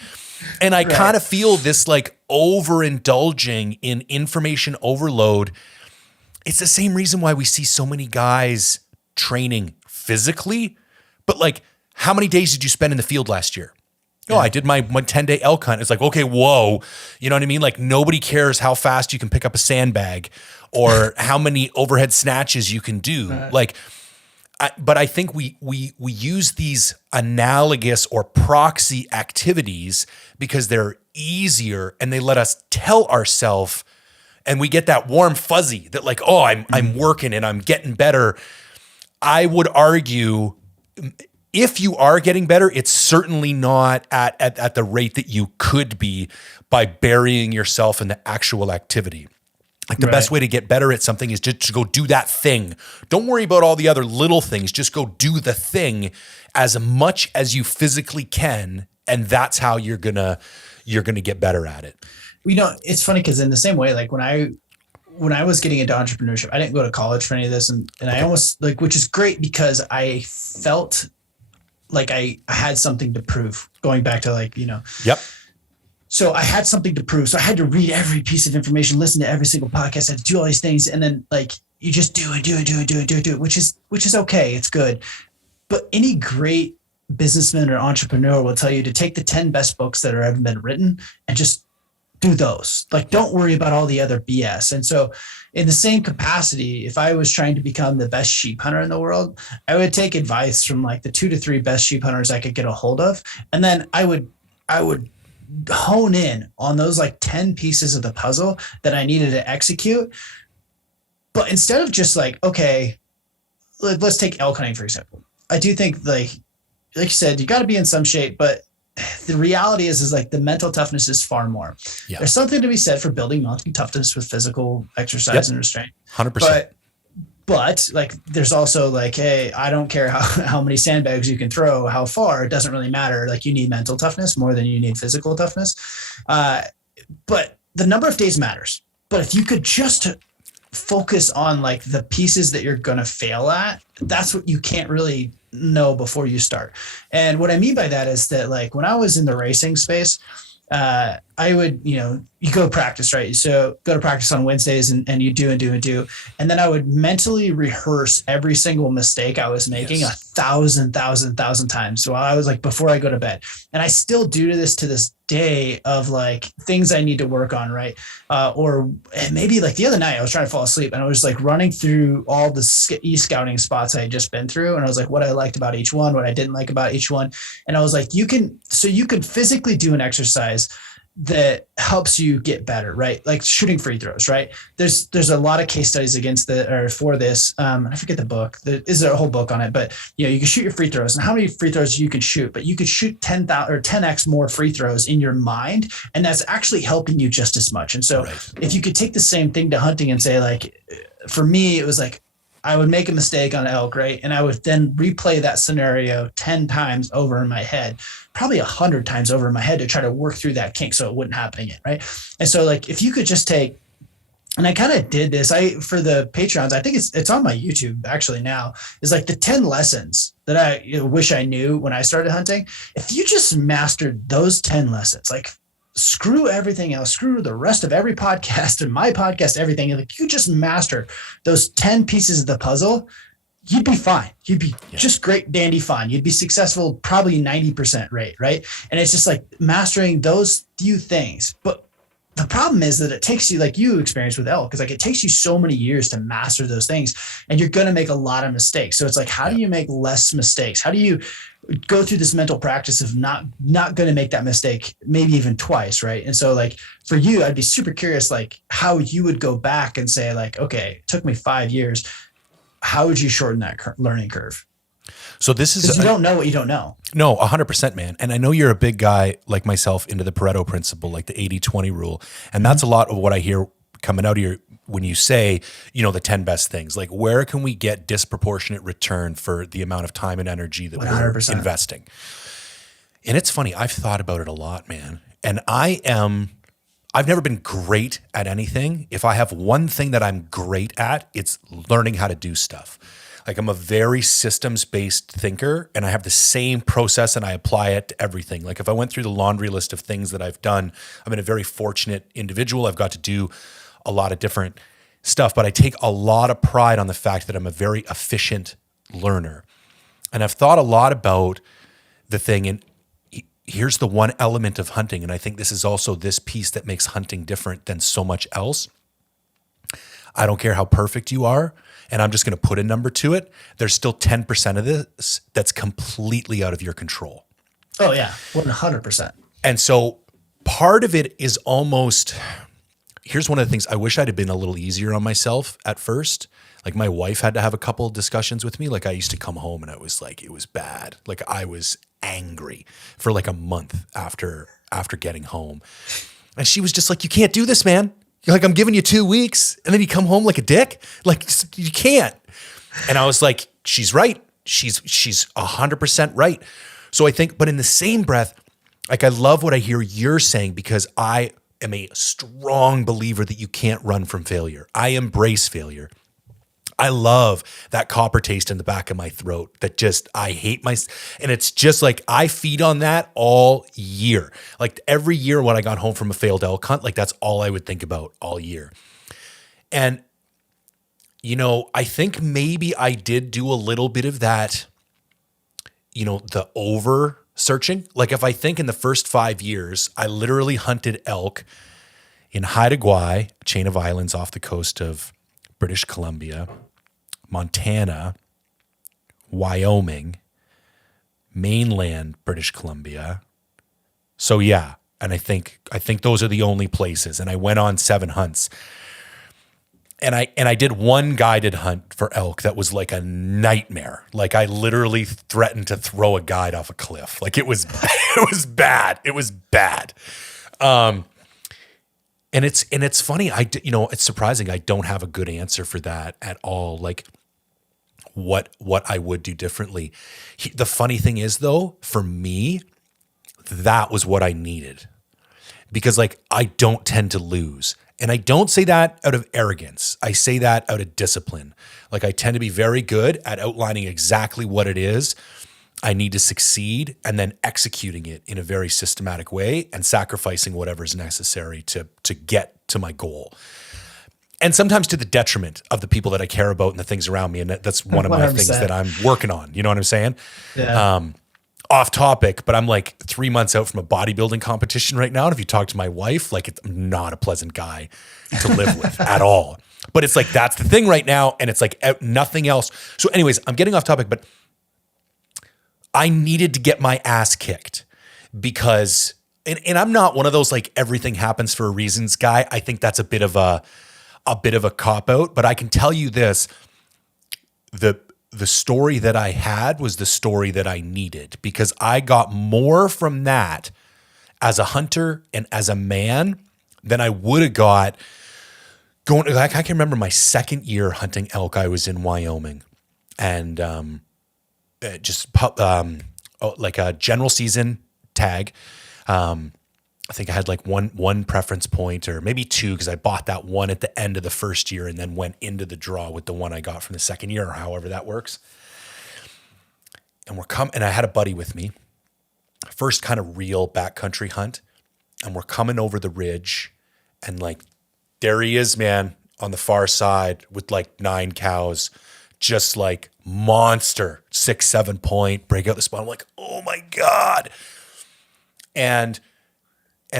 And I kind of feel this like overindulging in information overload. It's the same reason why we see so many guys training physically. But like, how many days did you spend in the field last year? Oh, I did my 10-day elk hunt. It's like, okay, whoa. You know what I mean? Like, nobody cares how fast you can pick up a sandbag or how many overhead snatches you can do. Right. But I think we use these analogous or proxy activities because they're easier, and they let us tell ourselves, and we get that warm fuzzy that like, oh, I'm working and I'm getting better. I would argue, if you are getting better, it's certainly not at the rate that you could be by burying yourself in the actual activity. Like the best way to get better at something is just to go do that thing. Don't worry about all the other little things. Just go do the thing as much as you physically can, and that's how you're gonna get better at it. You know, it's funny because in the same way, like when I was getting into entrepreneurship, I didn't go to college for any of this, and I almost like, which is great because I felt like I had something to prove, going back to like, Yep. So I had something to prove. So I had to read every piece of information, listen to every single podcast, I had to do all these things. And then like, you just do it, which is okay. It's good. But any great businessman or entrepreneur will tell you to take the 10 best books that have ever been written and just do those. Like, don't worry about all the other BS. And so in the same capacity, if I was trying to become the best sheep hunter in the world, I would take advice from like the 2 to 3 best sheep hunters I could get a hold of. And then I would hone in on those like 10 pieces of the puzzle that I needed to execute. But instead of just like, okay, let's take elk hunting, for example. I do think like you said, you got to be in some shape, but the reality is like the mental toughness is far more. Yeah. There's something to be said for building mental toughness with physical exercise and restraint. 100%. But like, there's also like, hey, I don't care how many sandbags you can throw, how far, it doesn't really matter. Like, you need mental toughness more than you need physical toughness. But the number of days matters. But if you could just focus on like the pieces that you're going to fail at, that's what you can't really know before you start. And what I mean by that is that like when I was in the racing space, I would, you go practice, right? So go to practice on Wednesdays and you do. And then I would mentally rehearse every single mistake I was making 1,000 times. So I was like, before I go to bed, and I still do this to this day of like things I need to work on. Right. Or maybe like the other night I was trying to fall asleep and I was like running through all the e-scouting spots I had just been through. And I was like, what I liked about each one, what I didn't like about each one. And I was like, you can physically do an exercise that helps you get better, right? Like shooting free throws, right? There's a lot of case studies for this. I forget the book. There is a whole book on it, but you can shoot your free throws and how many free throws you can shoot, but you could shoot 10,000 or 10x more free throws in your mind. And that's actually helping you just as much. And so if you could take the same thing to hunting and say, like, for me, it was like, I would make a mistake on elk, right? And I would then replay that scenario 10 times over in my head, probably 100 times over in my head to try to work through that kink so it wouldn't happen again, right? And so like if you could just take, and I kind of did this, for the Patreons, I think it's on my YouTube actually now, is like the 10 lessons that I wish I knew when I started hunting. If you just mastered those 10 lessons, like screw everything else, screw the rest of every podcast and my podcast, everything. And like you just master those 10 pieces of the puzzle, you'd be fine. You'd be just great, dandy fine. You'd be successful, probably 90% rate, right? And it's just like mastering those few things. But the problem is that it takes you, like you experienced with elk, because like it takes you so many years to master those things and you're going to make a lot of mistakes. So it's like, how do you make less mistakes? How do you go through this mental practice of not going to make that mistake, maybe even twice, right? And so like for you, I'd be super curious, like how you would go back and say like, okay, it took me 5 years. How would you shorten that learning curve? So this is, you don't know what you don't know. No, 100%, man. And I know you're a big guy like myself into the Pareto Principle, like the 80-20 rule. And that's a lot of what I hear coming out of your, when you say, the 10 best things, like where can we get disproportionate return for the amount of time and energy that 100%. We're investing? And it's funny, I've thought about it a lot, man. And I've never been great at anything. If I have one thing that I'm great at, it's learning how to do stuff. Like I'm a very systems-based thinker and I have the same process and I apply it to everything. Like if I went through the laundry list of things that I've done, I'm in a very fortunate individual. I've got to do a lot of different stuff, but I take a lot of pride on the fact that I'm a very efficient learner. And I've thought a lot about the thing, and here's the one element of hunting, and I think this is also this piece that makes hunting different than so much else. I don't care how perfect you are, and I'm just going to put a number to it. There's still 10% of this that's completely out of your control. Oh yeah, 100%. And so part of it is almost, here's one of the things, I wish I'd have been a little easier on myself at first. Like my wife had to have a couple of discussions with me. Like I used to come home and I was like, it was bad. Like I was angry for like a month after getting home. And she was just like, you can't do this, man. You're like, I'm giving you 2 weeks and then you come home like a dick. Like you can't. And I was like, she's right. She's 100% right. So I think, but in the same breath, like I love what I hear you're saying, because I am a strong believer that you can't run from failure. I embrace failure. I love that copper taste in the back of my throat that just, I hate and it's just like, I feed on that all year. Like every year when I got home from a failed elk hunt, like that's all I would think about all year. And, I think maybe I did do a little bit of that, the over searching. Like if I think in the first 5 years, I literally hunted elk in Haida Gwaii, a chain of islands off the coast of British Columbia, Montana, Wyoming, mainland British Columbia. So yeah, and I think those are the only places. And I went on 7 hunts. And I did one guided hunt for elk that was like a nightmare. Like I literally threatened to throw a guide off a cliff. Like it was bad. It was bad. And it's funny. It's surprising. I don't have a good answer for that at all. Like what I would do differently. The funny thing is though, for me, that was what I needed, because like I don't tend to lose. And I don't say that out of arrogance. I say that out of discipline. Like I tend to be very good at outlining exactly what it is I need to succeed and then executing it in a very systematic way and sacrificing whatever is necessary to get to my goal. And sometimes to the detriment of the people that I care about and the things around me. And that's one of my 100%. things that I'm working on. You know what I'm saying? Yeah. Off topic, but I'm like 3 months out from a bodybuilding competition right now. And if you talk to my wife, like it's not a pleasant guy to live with at all. But it's like, that's the thing right now. And it's like nothing else. So anyways, I'm getting off topic, but I needed to get my ass kicked because and I'm not one of those like everything happens for a reasons guy. I think that's a bit of a cop out, but I can tell you this, the story that I had was the story that I needed, because I got more from that as a hunter and as a man than I would have got going. Like, I can remember my second year hunting elk. I was in Wyoming, and like a general season tag. I think I had like one preference point, or maybe two, because I bought that one at the end of the first year and then went into the draw with the one I got from the second year, or however that works. And and I had a buddy with me, first kind of real backcountry hunt, and we're coming over the ridge, and like there he is, man, on the far side with like 9 cows, just like monster 6-7 point, break out the spot. I'm like, oh my God. And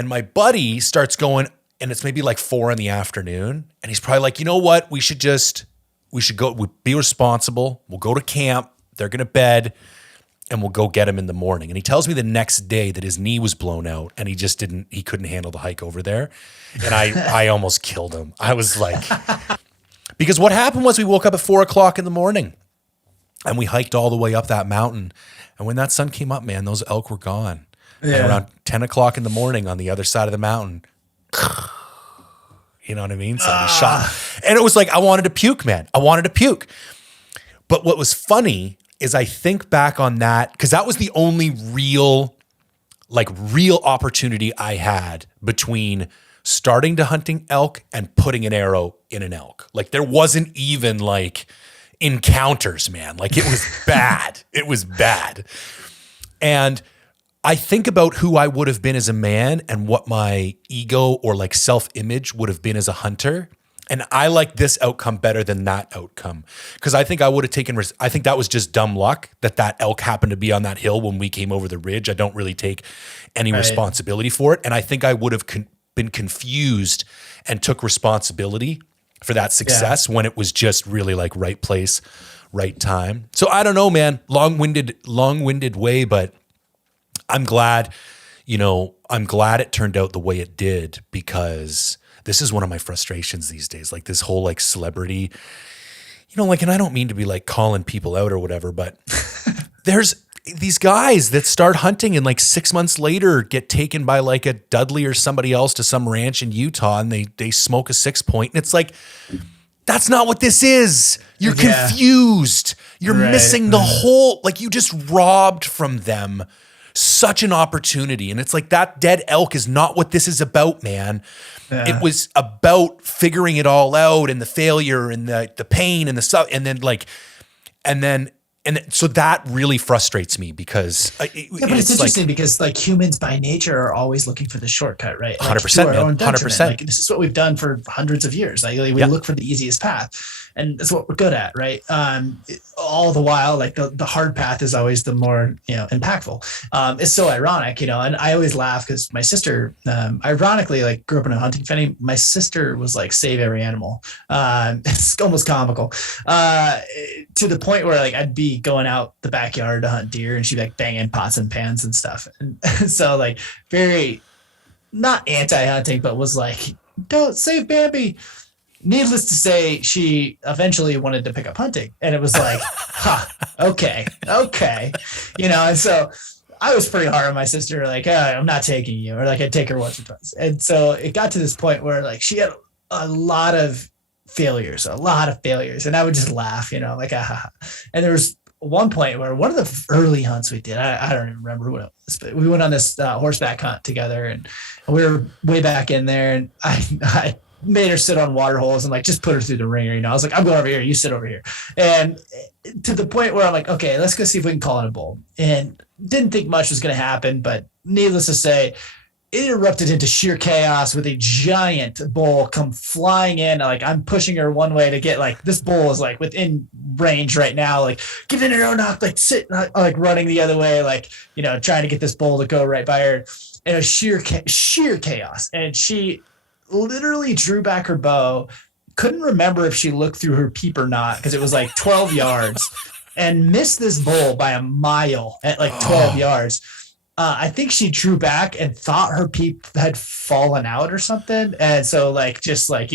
my buddy starts going, and it's maybe like 4 PM, and he's probably like, you know what? We should go, we'll be responsible. We'll go to camp. They're going to bed, and we'll go get him in the morning. And he tells me the next day that his knee was blown out and he couldn't handle the hike over there. And I almost killed him. I was like, because what happened was we woke up at 4 AM and we hiked all the way up that mountain. And when that sun came up, man, those elk were gone. Yeah. And around 10 AM on the other side of the mountain, you know what I mean? Somebody shot. And it was like, I wanted to puke, man. I wanted to puke. But what was funny is I think back on that, because that was the only real opportunity I had between starting to hunting elk and putting an arrow in an elk. Like, there wasn't even like encounters, man. Like, it was bad. It was bad. And I think about who I would have been as a man and what my ego or like self-image would have been as a hunter. And I like this outcome better than that outcome, because I think I would have I think that was just dumb luck that elk happened to be on that hill when we came over the ridge. I don't really take any responsibility for it. And I think I would have been confused and took responsibility for that success when it was just really like right place, right time. So I don't know, man, long-winded way, but I'm glad it turned out the way it did, because this is one of my frustrations these days. Like, this whole like celebrity, like, and I don't mean to be like calling people out or whatever, but there's these guys that start hunting and like 6 months later get taken by like a Dudley or somebody else to some ranch in Utah, and they smoke a 6-point. And it's like, that's not what this is. You're confused. You're missing the whole, like, you just robbed from them such an opportunity. And it's like, that dead elk is not what this is about, man. Yeah. It was about figuring it all out, and the failure and the pain and the stuff. And then so that really frustrates me, because but it's interesting, like, because like humans by nature are always looking for the shortcut, right? Like, 100%, man. 100%. Like, this is what we've done for hundreds of years. Like, we look for the easiest path, and that's what we're good at, right? All the while, like the hard path is always the more, impactful. It's so ironic, and I always laugh because my sister, ironically, like, grew up in a hunting family. My sister was like, save every animal. It's almost comical, to the point where like I'd be going out the backyard to hunt deer, and she'd be like banging pots and pans and stuff. And so, like, very not anti-hunting, but was like, don't save Bambi. Needless to say, she eventually wanted to pick up hunting, and it was like, okay. And so I was pretty hard on my sister, like, I'm not taking you, or like I'd take her once or twice. And so it got to this point where like she had a lot of failures, and I would just laugh, like, And there was one point where one of the early hunts we did, I don't even remember what it was, but we went on this horseback hunt together, and we were way back in there, and I made her sit on water holes and like just put her through the ringer. I was like, I'm going over here, you sit over here. And to the point where I'm like, okay, let's go see if we can call in a bull. And didn't think much was going to happen, but needless to say, it erupted into sheer chaos with a giant bull come flying in. Like, I'm pushing her one way to get, like, this bull is like within range right now, like, get in her own knock, like sit, like running the other way, like, trying to get this bull to go right by her. And it was sheer chaos. And she literally drew back her bow, couldn't remember if she looked through her peep or not, because it was like 12 yards, and missed this bull by a mile at like 12 yards. I think she drew back and thought her peep had fallen out or something. And so like, just like,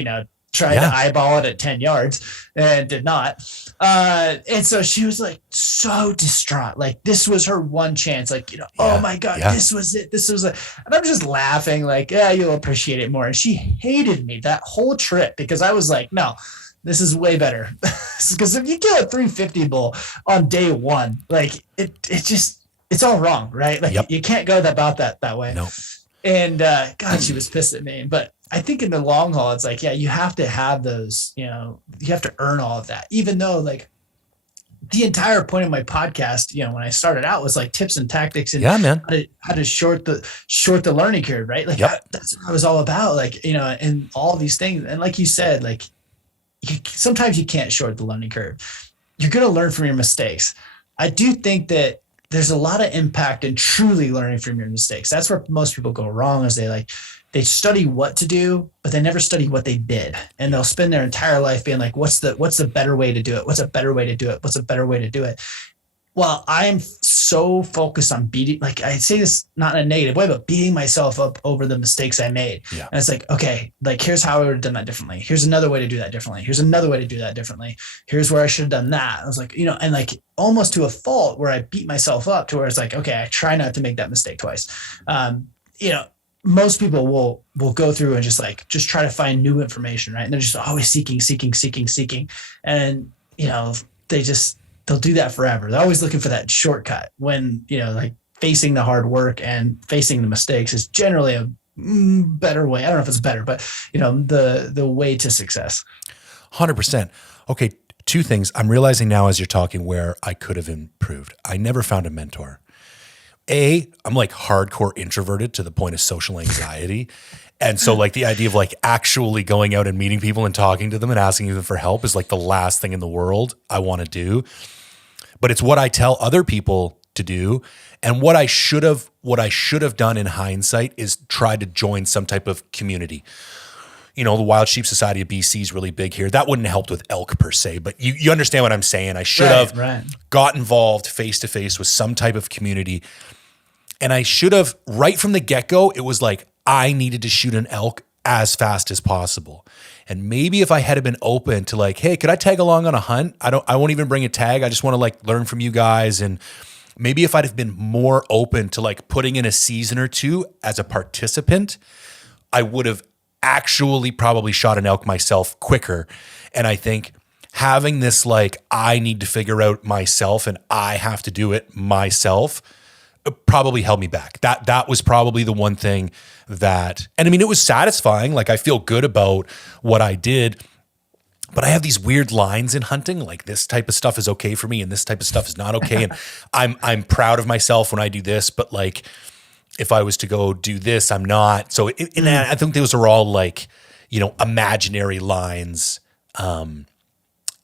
tried to eyeball it at 10 yards and did not. And so she was like so distraught. Like this was her one chance. Like, oh my God, this was it. This was it. And I'm just laughing like, yeah, you'll appreciate it more. And she hated me that whole trip because I was like, no, this is way better. Because if you kill a 350 bull on day one, like it's all wrong, right? Like you can't go about that way. No. And God, she was pissed at me. But I think in the long haul, it's like, you have to have those, you have to earn all of that, even though like the entire point of my podcast, when I started out was like tips and tactics and how to short the learning curve, right? Like that's what I was all about, like, and all these things. And like you said, like sometimes you can't short the learning curve. You're going to learn from your mistakes. I do think that there's a lot of impact in truly learning from your mistakes. That's where most people go wrong, is they study what to do, but they never study what they did. And they'll spend their entire life being like, what's the better way to do it? What's a better way to do it? What's a better way to do it? Well, I'm so focused on like I say this not in a negative way, but beating myself up over the mistakes I made. Yeah. And it's like, okay, like here's how I would have done that differently. Here's another way to do that differently. Here's another way to do that differently. Here's where I should have done that. I was like, and like almost to a fault where I beat myself up to where it's like, okay, I try not to make that mistake twice. Most people will go through and just try to find new information, right? And they're just always seeking. And, they'll do that forever. They're always looking for that shortcut when, like facing the hard work and facing the mistakes is generally a better way. I don't know if it's better, but the way to success. 100%. Okay. 2 things I'm realizing now as you're talking where I could have improved. I never found a mentor. I'm like hardcore introverted to the point of social anxiety. And so like the idea of like actually going out and meeting people and talking to them and asking them for help is like the last thing in the world I want to do. But it's what I tell other people to do. And what I should have done in hindsight is try to join some type of community. The Wild Sheep Society of BC is really big here. That wouldn't have helped with elk per se, but you understand what I'm saying. I should have got involved face to face with some type of community. And I should have, right from the get-go, it was like I needed to shoot an elk as fast as possible. And maybe if I had been open to like, hey, could I tag along on a hunt? I won't even bring a tag. I just want to like learn from you guys. And maybe if I'd have been more open to like putting in a season or two as a participant, I would have actually probably shot an elk myself quicker. And I think having this like, I need to figure out myself and I have to do it myself probably held me back. That was probably the one thing that, and I mean, it was satisfying. Like I feel good about what I did, but I have these weird lines in hunting. Like this type of stuff is okay for me and this type of stuff is not okay. And I'm proud of myself when I do this, but like, if I was to go do this, I'm not. So, and I think those are all like, imaginary lines.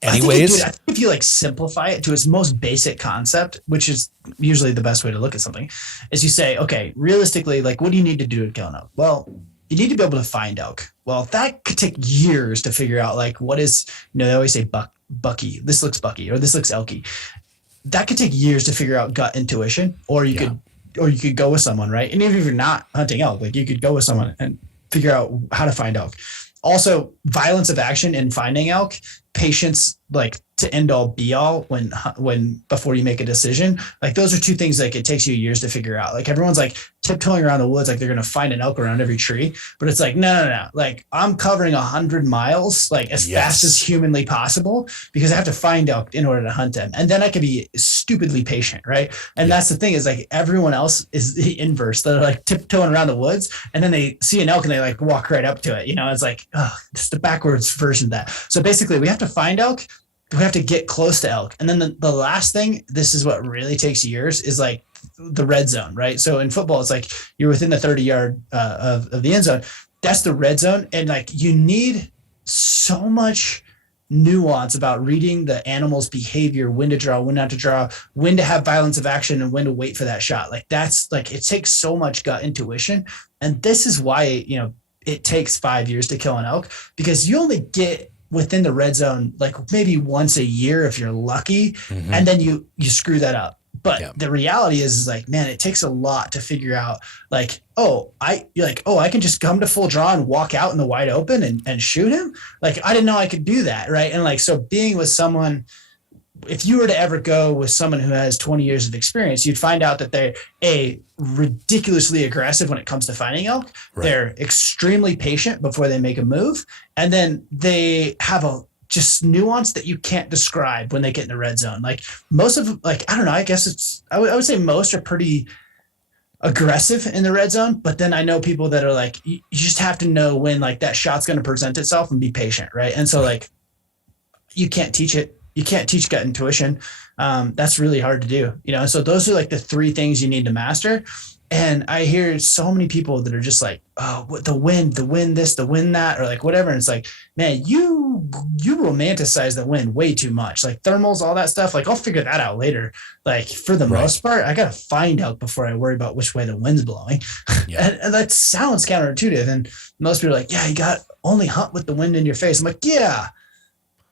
Anyways, I think if you like simplify it to its most basic concept, which is usually the best way to look at something, is you say, okay, realistically, like, what do you need to do to kill an elk? Well, you need to be able to find elk. Well, that could take years to figure out, like, what is, they always say bucky, this looks bucky, or this looks elky. That could take years to figure out gut intuition, or you could go with someone, right? And even if you're not hunting elk, like you could go with someone and figure out how to find elk. Also, violence of action in finding elk, patience, like to end all be all when before you make a decision. Like those are 2 things like it takes you years to figure out. Like everyone's like tiptoeing around the woods like they're going to find an elk around every tree, but it's like no. Like I'm covering 100 miles like as fast as humanly possible because I have to find elk in order to hunt them, and then I can be stupidly patient, right? And that's the thing is like everyone else is the inverse. They're like tiptoeing around the woods, and then they see an elk and they like walk right up to it. It's like it's the backwards version of that. So basically, we have to find elk. We have to get close to elk. And then the last thing, this is what really takes years, is like the red zone, right? So in football, it's like you're within the 30-yard of the end zone. That's the red zone. And like you need so much nuance about reading the animal's behavior, when to draw, when not to draw, when to have violence of action, and when to wait for that shot. Like that's like, it takes so much gut intuition. And this is why, it takes 5 years to kill an elk, because you only get within the red zone like maybe once a year if you're lucky, and then you screw that up. But the reality is like, man, it takes a lot to figure out like, I can just come to full draw and walk out in the wide open and shoot him. Like, I didn't know I could do that. Right. And like, so being with someone, if you were to ever go with someone who has 20 years of experience, you'd find out that they're ridiculously aggressive when it comes to finding elk. Right. They're extremely patient before they make a move. And then they have a just nuance that you can't describe when they get in the red zone. Like most of like, I don't know, I guess I would say most are pretty aggressive in the red zone, but then I know people that are like, you just have to know when like that shot's going to present itself and be patient. Right. And so like, you can't teach it. You can't teach gut intuition. That's really hard to do, And so those are like the 3 things you need to master. And I hear so many people that are just like, oh, what the wind this, the wind that, or like whatever. And it's like, man, you romanticize the wind way too much. Like thermals, all that stuff. Like I'll figure that out later. Like for the most part, I got to find out before I worry about which way the wind's blowing. Yeah. and that sounds counterintuitive. And most people are like, yeah, you got only hunt with the wind in your face. I'm like, yeah.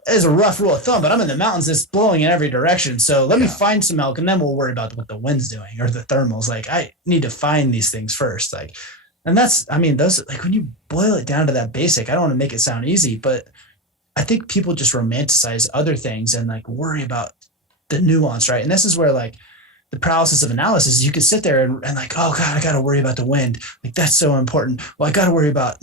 As a rough rule of thumb, but I'm in the mountains, it's blowing in every direction. So let me find some elk and then we'll worry about what the wind's doing or the thermals. Like I need to find these things first. Like, and those like when you boil it down to that basic, I don't want to make it sound easy, but I think people just romanticize other things and like worry about the nuance. Right. And this is where like the paralysis of analysis, you could sit there and like, oh God, I got to worry about the wind. Like that's so important. Well, I got to worry about,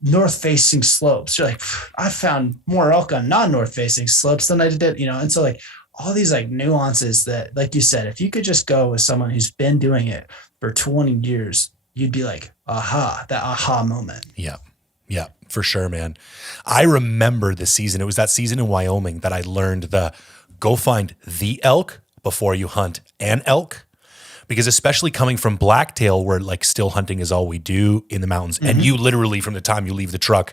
north facing slopes. You're like, I found more elk on non-north facing slopes than I did, And so like all these like nuances that, like you said, if you could just go with someone who's been doing it for 20 years, you'd be like, that aha moment. Yeah. Yeah, for sure, man. I remember the season. It was that season in Wyoming that I learned go find the elk before you hunt an elk, because especially coming from blacktail where like still hunting is all we do in the mountains. And you literally from the time you leave the truck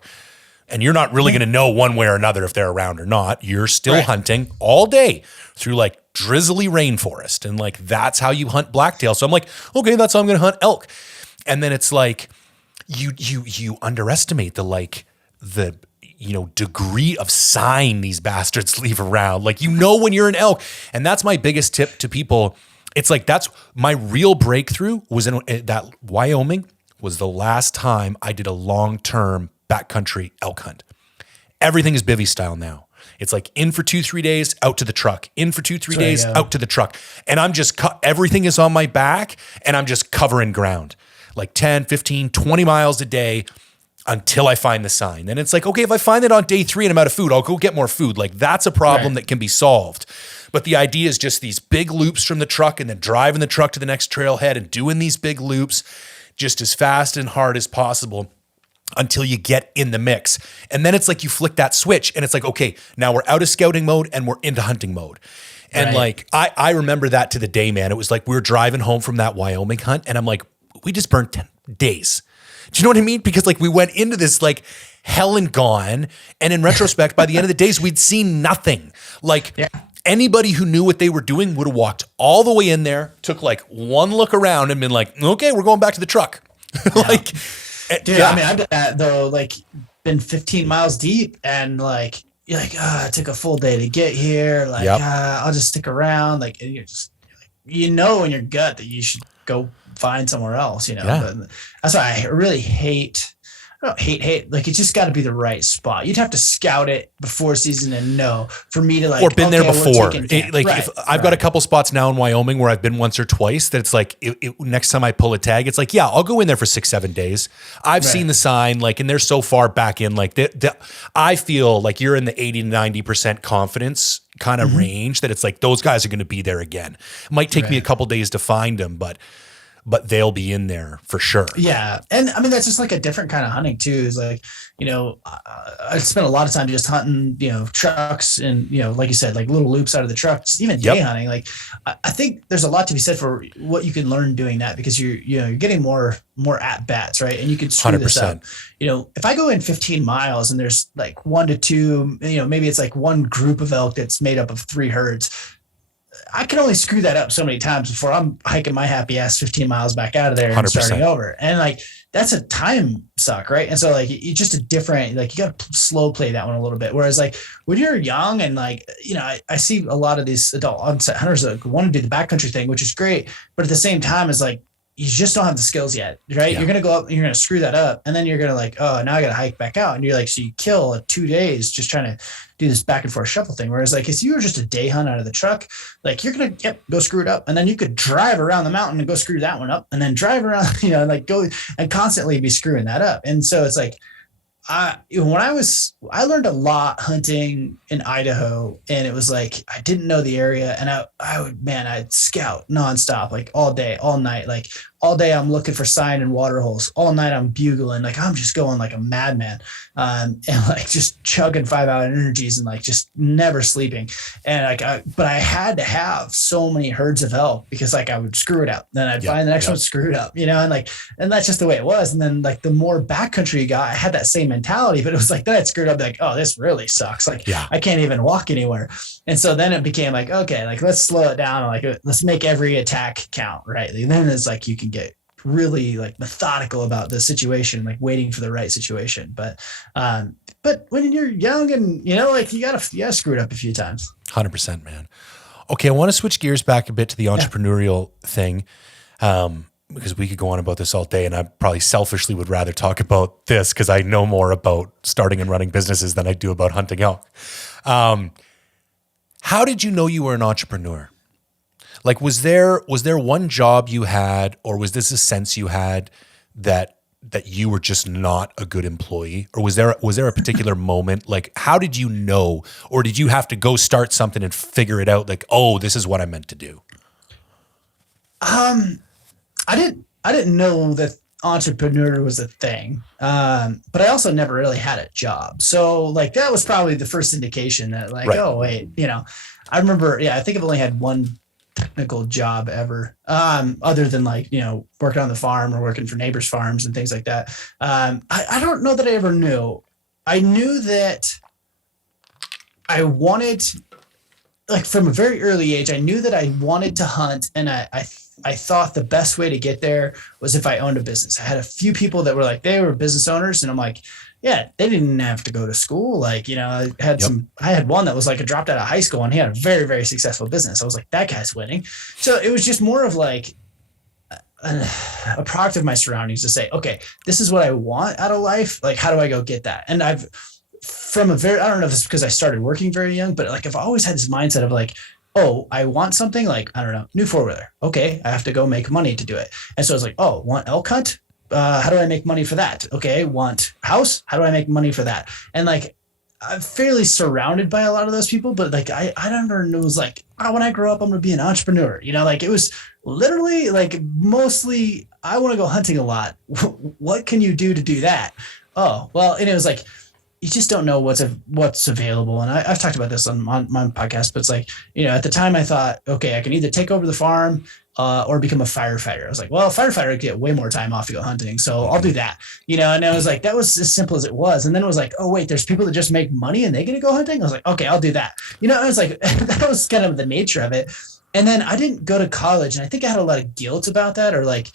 and you're not really going to know one way or another if they're around or not, you're still hunting all day through like drizzly rainforest. And like, that's how you hunt blacktail. So I'm like, okay, that's how I'm going to hunt elk. And then it's like, you underestimate the degree of sign these bastards leave around. Like, when you're an elk. And that's my biggest tip to people. It's like, that's my real breakthrough was in that Wyoming was the last time I did a long-term backcountry elk hunt. Everything is bivvy style now. It's like in for 2-3 days, out to the truck, in for 2-3 days, out to the truck. And I'm just, everything is on my back and I'm just covering ground, like 10, 15, 20 miles a day until I find the sign. Then it's like, okay, if I find it on day 3 and I'm out of food, I'll go get more food. Like that's a problem that can be solved. But the idea is just these big loops from the truck and then driving the truck to the next trailhead and doing these big loops just as fast and hard as possible until you get in the mix. And then it's like you flick that switch and it's like, okay, now we're out of scouting mode and we're into hunting mode. And like, I remember that to the day, man. It was like we were driving home from that Wyoming hunt and I'm like, we just burned 10 days. Do you know what I mean? Because like we went into this like hell and gone. And in retrospect, by the end of the days, we'd seen nothing. Like anybody who knew what they were doing would have walked all the way in there, took like one look around and been like, okay, we're going back to the truck. Like, dude, I mean, I've done that though, like been 15 miles deep and like, you're like, it took a full day to get here. Like, I'll just stick around. Like, and you're just, in your gut that you should go find somewhere else, But that's why I really hate, like, it's just got to be the right spot. You'd have to scout it before season and know for me to like, or been there before. If I've got a couple spots now in Wyoming where I've been once or twice that it's like, next time I pull a tag, it's like, I'll go in there for 6-7 days. I've seen the sign, like, and they're so far back in, like I feel like you're in the 80 to 90% confidence kind of range that it's like, those guys are going to be there again. It might take me a couple days to find them, but they'll be in there for sure. Yeah. And I mean, that's just like a different kind of hunting too. Is like, I spent a lot of time just hunting, trucks and, like you said, like little loops out of the truck, just even day hunting. Like, I think there's a lot to be said for what you can learn doing that because you're getting more at bats, right? And you can screw 100%. This up. If I go in 15 miles and there's like 1 to 2, maybe it's like one group of elk that's made up of 3 herds. I can only screw that up so many times before I'm hiking my happy ass 15 miles back out of there and 100%. starting over. And like, that's a time suck, right? And so like, it's just a different, like, you got to slow play that one a little bit. Whereas like when you're young and like, I see a lot of these adult onset hunters that want to do the backcountry thing, which is great. But at the same time, it's like, you just don't have the skills yet, right? Yeah. You're going to go up and you're going to screw that up. And then you're going to like, oh, now I got to hike back out. And you're like, so you kill 2 days just trying to do this back and forth shuffle thing. Whereas like, if you were just a day hunt out of the truck, like you're going to go screw it up. And then you could drive around the mountain and go screw that one up and then drive around, like go and constantly be screwing that up. And so it's like, I learned a lot hunting in Idaho, and it was like, I didn't know the area, and I'd scout nonstop, like all day, all night, like all day I'm looking for sign and water holes. All night I'm bugling, like I'm just going like a madman, and like just chugging 5-hour energies and like just never sleeping. And like, but I had to have so many herds of elk because like I would screw it up, then I'd find the next one screwed up, and that's just the way it was. And then like the more backcountry you got, I had that same mentality, but it was like, then I'd screwed up, like, oh, this really sucks. Like I can't even walk anywhere. And so then it became like, okay, like let's slow it down. Like let's make every attack count. Right. And then it's like, you can get really like methodical about the situation, like waiting for the right situation. But when you're young and, like you gotta screw it up a few times. 100%, man. Okay. I want to switch gears back a bit to the entrepreneurial thing. Because we could go on about this all day, and I probably selfishly would rather talk about this because I know more about starting and running businesses than I do about hunting elk. How did you know you were an entrepreneur? Like, was there one job you had, or was this a sense you had that you were just not a good employee? Or was there a particular moment? Like, how did you know, or did you have to go start something and figure it out? Like, oh, this is what I meant to do. I didn't know that entrepreneur was a thing. But I also never really had a job. So like, that was probably the first indication that like, oh wait, I remember, I think I've only had one technical job ever, other than like, working on the farm or working for neighbors' farms and things like that. I don't know that I ever knew. I knew that I wanted, like from a very early age, I knew that I wanted to hunt, and I thought the best way to get there was if I owned a business. I had a few people that were like, they were business owners, and I'm like, yeah, they didn't have to go to school. Like, I had one that was like, dropped out of high school and he had a very, very successful business. I was like, that guy's winning. So it was just more of like a product of my surroundings to say, okay, this is what I want out of life. Like, how do I go get that? And I don't know if it's because I started working very young, but like, I've always had this mindset of like, oh, I want something like, I don't know, new 4-wheeler. Okay, I have to go make money to do it. And so I was like, oh, want elk hunt? How do I make money for that? Okay, want house? How do I make money for that? And like, I'm fairly surrounded by a lot of those people, but like, I never knew, it was like, oh, when I grow up, I'm going to be an entrepreneur. Like it was literally like, mostly, I want to go hunting a lot. What can you do to do that? Oh, well, and it was like, you just don't know what's available. And I've talked about this on my podcast, but it's like, at the time I thought, okay, I can either take over the farm or become a firefighter. I was like, well, a firefighter would get way more time off to go hunting, so I'll do that. And I was like, that was as simple as it was. And then it was like, oh wait, there's people that just make money and they get to go hunting. I was like, okay, I'll do that. I was like, that was kind of the nature of it. And then I didn't go to college, and I think I had a lot of guilt about that, or like,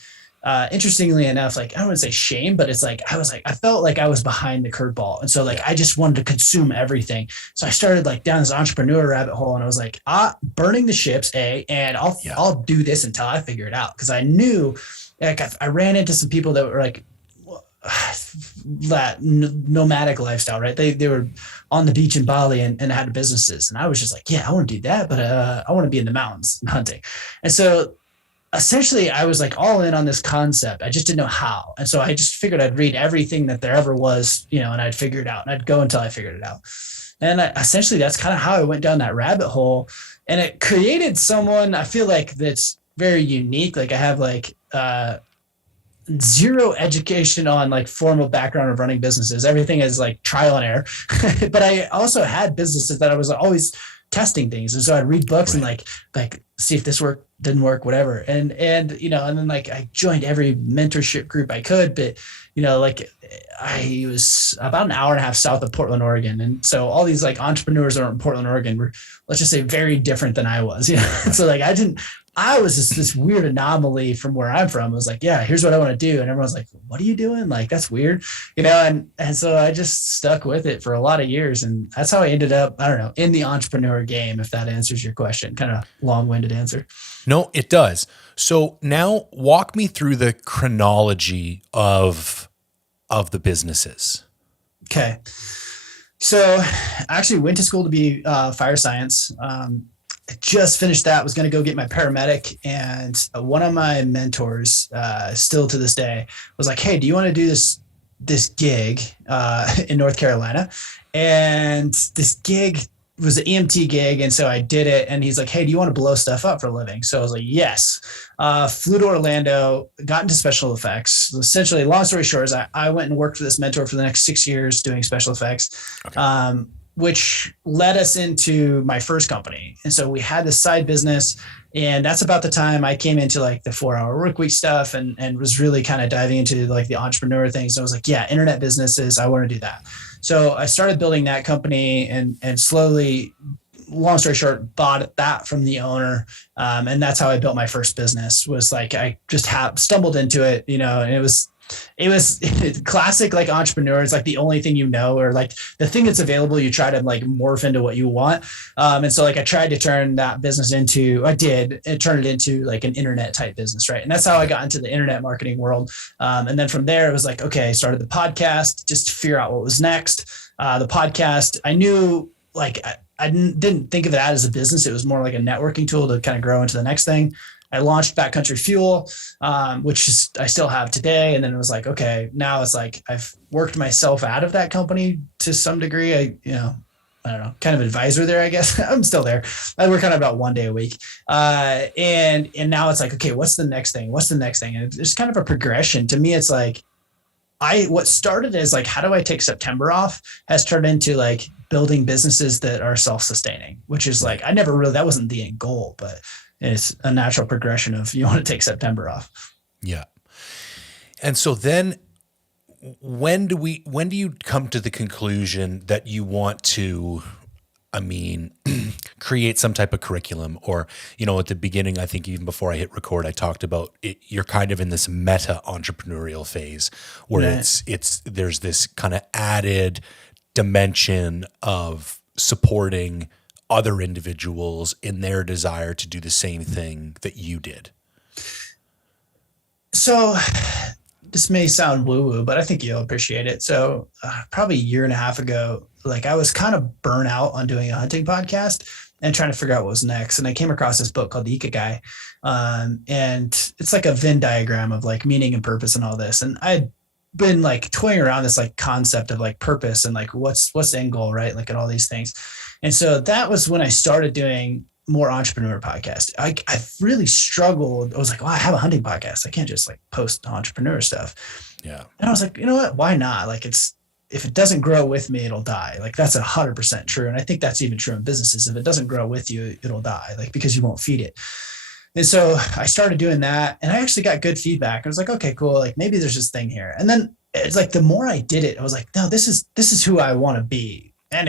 interestingly enough, like, I don't want to say shame, but it's like, I felt like I was behind the curveball. And so like, I just wanted to consume everything. So I started like down this entrepreneur rabbit hole, and I was like, burning the ships, and I'll do this until I figure it out. Cause I knew, like, I ran into some people that were like, that nomadic lifestyle, right? They were on the beach in Bali and had businesses. And I was just like, yeah, I want to do that, but I want to be in the mountains and hunting. And so essentially I was like all in on this concept. I just didn't know how. And so I just figured I'd read everything that there ever was, and I'd figure it out, and I'd go until I figured it out. And essentially that's kind of how I went down that rabbit hole, and it created someone I feel like that's very unique. Like I have like, zero education on like formal background of running businesses. Everything is like trial and error, but I also had businesses that I was always testing things. And so I'd read books and Right. like see if this worked, didn't work, whatever. And then like I joined every mentorship group I could, but like I was about an hour and a half south of Portland, Oregon. And so all these like entrepreneurs that are in Portland, Oregon were, let's just say, very different than I was. So like I was just this weird anomaly from where I'm from. I was like, yeah, here's what I want to do. And everyone's like, what are you doing? Like, that's weird, and so I just stuck with it for a lot of years. And that's how I ended up, I don't know, in the entrepreneur game, if that answers your question. Kind of long-winded answer. No, it does. So now walk me through the chronology of the businesses. Okay. So I actually went to school to be fire science. I just finished that, was going to go get my paramedic. And one of my mentors, still to this day, was like, hey, do you want to do this gig in North Carolina? And this gig was an EMT gig. And so I did it. And he's like, hey, do you want to blow stuff up for a living? So I was like, yes. Flew to Orlando, got into special effects. Essentially, long story short, is I went and worked for this mentor for the next 6 years doing special effects. Okay. Which led us into my first company. And so we had this side business, and that's about the time I came into like the 4-hour work week stuff and was really kind of diving into like the entrepreneur things. So I was like, yeah, internet businesses, I want to do that. So I started building that company and slowly, long story short, bought that from the owner. And that's how I built my first business. Was like, I just stumbled into it, and it was classic, like entrepreneurs, like the only thing, or like the thing that's available, you try to like morph into what you want. And so like I tried to turn that business turn it into like an internet type business. Right. And that's how I got into the internet marketing world. And then from there, it was like, okay, I started the podcast just to figure out what was next. The podcast, I knew like, I didn't think of that as a business. It was more like a networking tool to kind of grow into the next thing. I launched Backcountry Fuel, which I still have today. And then it was like, okay, now it's like I've worked myself out of that company to some degree. I don't know, kind of advisor there, I guess. I'm still there. I work on about 1 day a week. And now it's like, okay, what's the next thing? What's the next thing? And it's kind of a progression. To me, it's like what started as like, how do I take September off, has turned into like building businesses that are self-sustaining, which is like, that wasn't the end goal, but it's a natural progression of you want to take September off. Yeah. And so then when do you come to the conclusion that you want to, create some type of curriculum? Or, at the beginning, I think even before I hit record, I talked about it, you're kind of in this meta entrepreneurial phase where there's this kind of added dimension of supporting other individuals in their desire to do the same thing that you did. So this may sound woo-woo, but I think you'll appreciate it. So probably a year and a half ago, like I was kind of burnt out on doing a hunting podcast and trying to figure out what was next. And I came across this book called The Ikigai. And it's like a Venn diagram of like meaning and purpose and all this. And I'd been like toying around this like concept of like purpose and like what's the end goal, right? Like, and all these things. And so that was when I started doing more entrepreneur podcasts. I really struggled. I was like, well, I have a hunting podcast. I can't just like post entrepreneur stuff. Yeah. And I was like, you know what? Why not? Like if it doesn't grow with me, it'll die. Like that's 100% true. And I think that's even true in businesses. If it doesn't grow with you, it'll die, like because you won't feed it. And so I started doing that and I actually got good feedback. I was like, okay, cool. Like maybe there's this thing here. And then it's like, the more I did it, I was like, no, this is who I want to be. And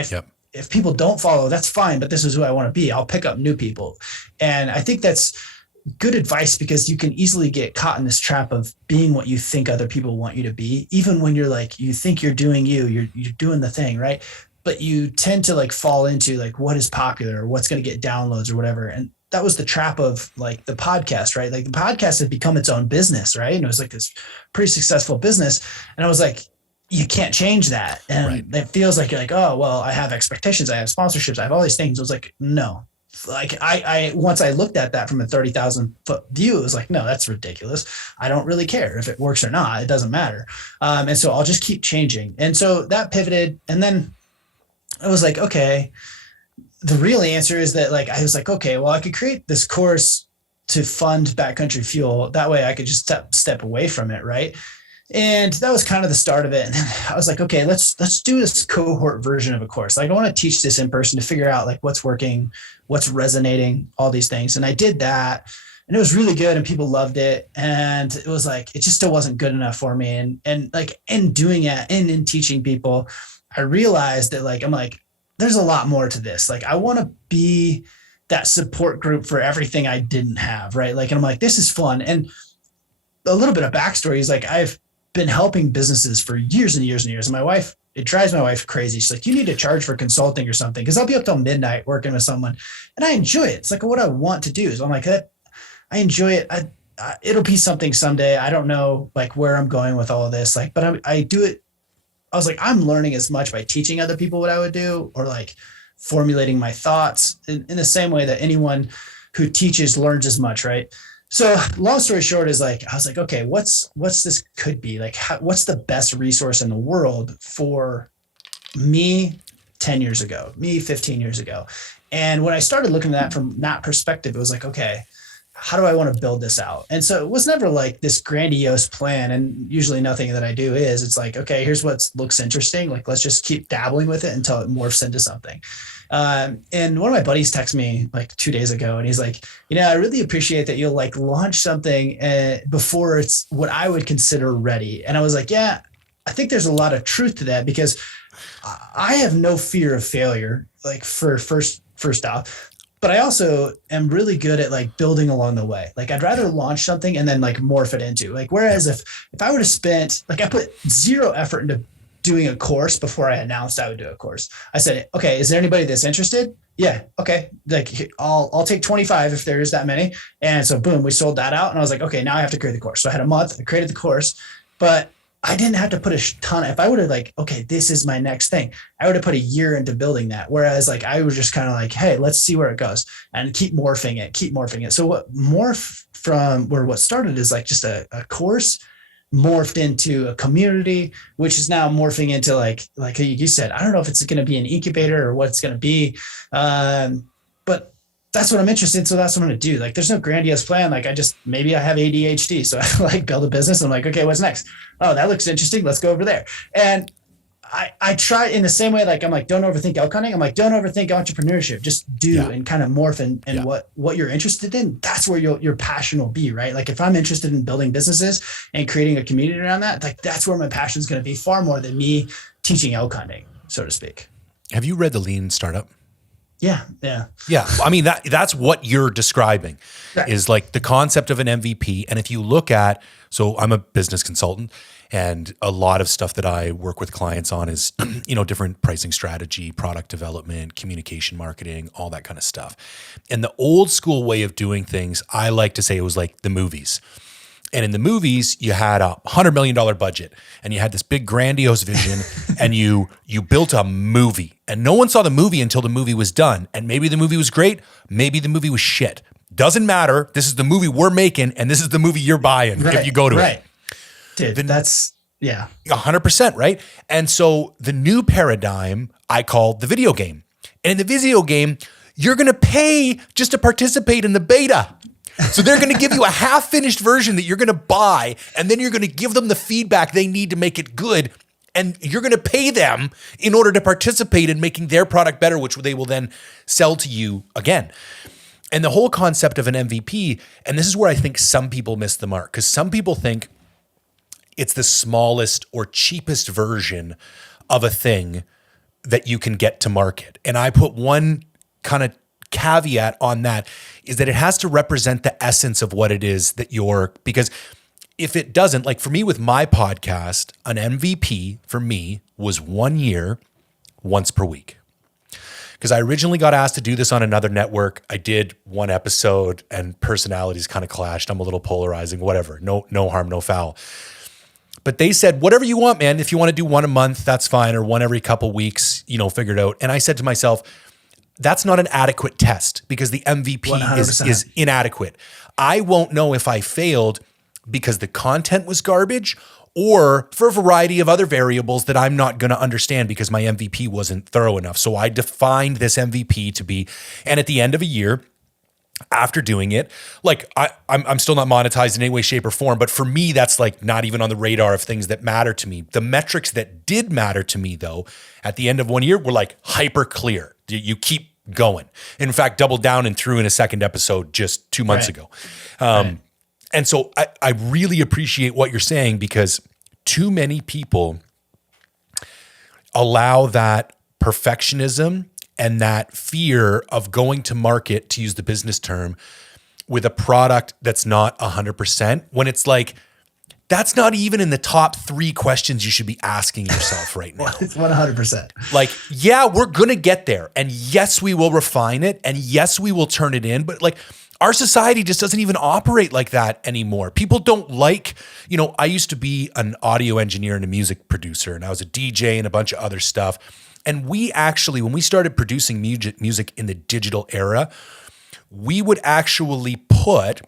if people don't follow, that's fine, but this is who I want to be. I'll pick up new people. And I think that's good advice because you can easily get caught in this trap of being what you think other people want you to be. Even when you're like, you think you're doing you're doing the thing, right? But you tend to like fall into like what is popular or what's going to get downloads or whatever. And that was the trap of like the podcast, right? Like the podcast had become its own business, right? And it was like this pretty successful business. And I was like, you can't change that. And It feels like you're like, oh, well, I have expectations. I have sponsorships. I have all these things. I was like, no. Like I once I looked at that from a 30,000 foot view, it was like, no, that's ridiculous. I don't really care if it works or not. It doesn't matter. And so I'll just keep changing. And so that pivoted. And then I was like, okay, the real answer is that like, I was like, okay, well, I could create this course to fund Backcountry Fuel. That way I could just step away from it. Right. And that was kind of the start of it. And then I was like, okay, let's do this cohort version of a course. Like I want to teach this in person to figure out like what's working, what's resonating, all these things. And I did that and it was really good and people loved it. And it was like, it just still wasn't good enough for me. And like in doing it and in teaching people, I realized that like, I'm like, there's a lot more to this. Like I want to be that support group for everything I didn't have. Right. Like, and I'm like, this is fun. And a little bit of backstory is like, I've been helping businesses for years and years and years. And my wife, it drives my wife crazy. She's like, you need to charge for consulting or something. Cause I'll be up till midnight working with someone and I enjoy it. It's like what I want to do. So I'm like, I enjoy it. It'll be something someday. I don't know like where I'm going with all of this. Like, but I do it. I was like, I'm learning as much by teaching other people what I would do or like formulating my thoughts in the same way that anyone who teaches learns as much. Right. So long story short is like, I was like, okay, what's this could be like, what's the best resource in the world for me 10 years ago, me 15 years ago. And when I started looking at that from that perspective, it was like, okay, how do I want to build this out? And so it was never like this grandiose plan. And usually nothing that I do is it's like, okay, here's what looks interesting. Like, let's just keep dabbling with it until it morphs into something. And one of my buddies texted me like 2 days ago and he's like, I really appreciate that you'll like launch something before it's what I would consider ready. And I was like, yeah, I think there's a lot of truth to that because I have no fear of failure, like for first off, but I also am really good at like building along the way. Like I'd rather launch something and then like morph it into like, whereas if I would have spent, like I put zero effort into doing a course before I announced I would do a course. I said, okay, is there anybody that's interested? Yeah. Okay. Like I'll take 25 if there is that many. And so boom, we sold that out. And I was like, okay, now I have to create the course. So I had a month, I created the course, but I didn't have to put a ton. If I would have like, okay, this is my next thing, I would have put a year into building that. Whereas like, I was just kind of like, hey, let's see where it goes and keep morphing it. So what morph from where what started is like just a course morphed into a community, which is now morphing into like you said, I don't know if it's going to be an incubator or what it's going to be. But that's what I'm interested in. So that's what I'm going to do. Like, there's no grandiose plan. Like maybe I have ADHD. So I like build a business. I'm like, okay, what's next? Oh, that looks interesting. Let's go over there. And I try in the same way, like, I'm like, don't overthink elk hunting. I'm like, don't overthink entrepreneurship. Just do and kind of morph and what you're interested in. That's where your passion will be, right? Like if I'm interested in building businesses and creating a community around that, like that's where my passion is going to be far more than me teaching elk hunting, so to speak. Have you read The Lean Startup? Yeah. I mean, that's what you're describing is like the concept of an MVP. And if you look at, so I'm a business consultant and a lot of stuff that I work with clients on is, different pricing strategy, product development, communication marketing, all that kind of stuff. And the old school way of doing things, I like to say it was like the movies. And in the movies, you had $100 million budget and you had this big grandiose vision and you built a movie and no one saw the movie until the movie was done. And maybe the movie was great. Maybe the movie was shit. Doesn't matter. This is the movie we're making and this is the movie you're buying if you go to it. Dude, that's 100%, right? And so the new paradigm I call the video game. And in the video game, you're going to pay just to participate in the beta. So they're going to give you a half-finished version that you're going to buy, and then you're going to give them the feedback they need to make it good, and you're going to pay them in order to participate in making their product better, which they will then sell to you again. And the whole concept of an MVP, and this is where I think some people miss the mark, because some people think it's the smallest or cheapest version of a thing that you can get to market. And I put one kind of caveat on that is that it has to represent the essence of what it is that because if it doesn't, like for me with my podcast, an MVP for me was 1 year, once per week. Because I originally got asked to do this on another network. I did one episode and personalities kind of clashed. I'm a little polarizing, whatever. No harm, no foul. But they said, whatever you want, man. If you want to do one a month, that's fine. Or one every couple weeks, figure it out. And I said to myself, that's not an adequate test because the MVP is inadequate. I won't know if I failed because the content was garbage or for a variety of other variables that I'm not going to understand because my MVP wasn't thorough enough. So I defined this MVP to be, and at the end of a year, after doing it, like I'm still not monetized in any way, shape, or form. But for me, that's like not even on the radar of things that matter to me. The metrics that did matter to me, though, at the end of 1 year were like hyper clear. You keep going. In fact, doubled down and threw in a second episode just 2 months ago. And so I really appreciate what you're saying, because too many people allow that perfectionism and that fear of going to market, to use the business term, with a product that's not 100%, when it's like, that's not even in the top 3 questions you should be asking yourself right now. It's 100%. Like, yeah, we're going to get there. And yes, we will refine it. And yes, we will turn it in. But like, our society just doesn't even operate like that anymore. People don't like, I used to be an audio engineer and a music producer, and I was a DJ and a bunch of other stuff. And we actually, when we started producing music in the digital era, we would actually put,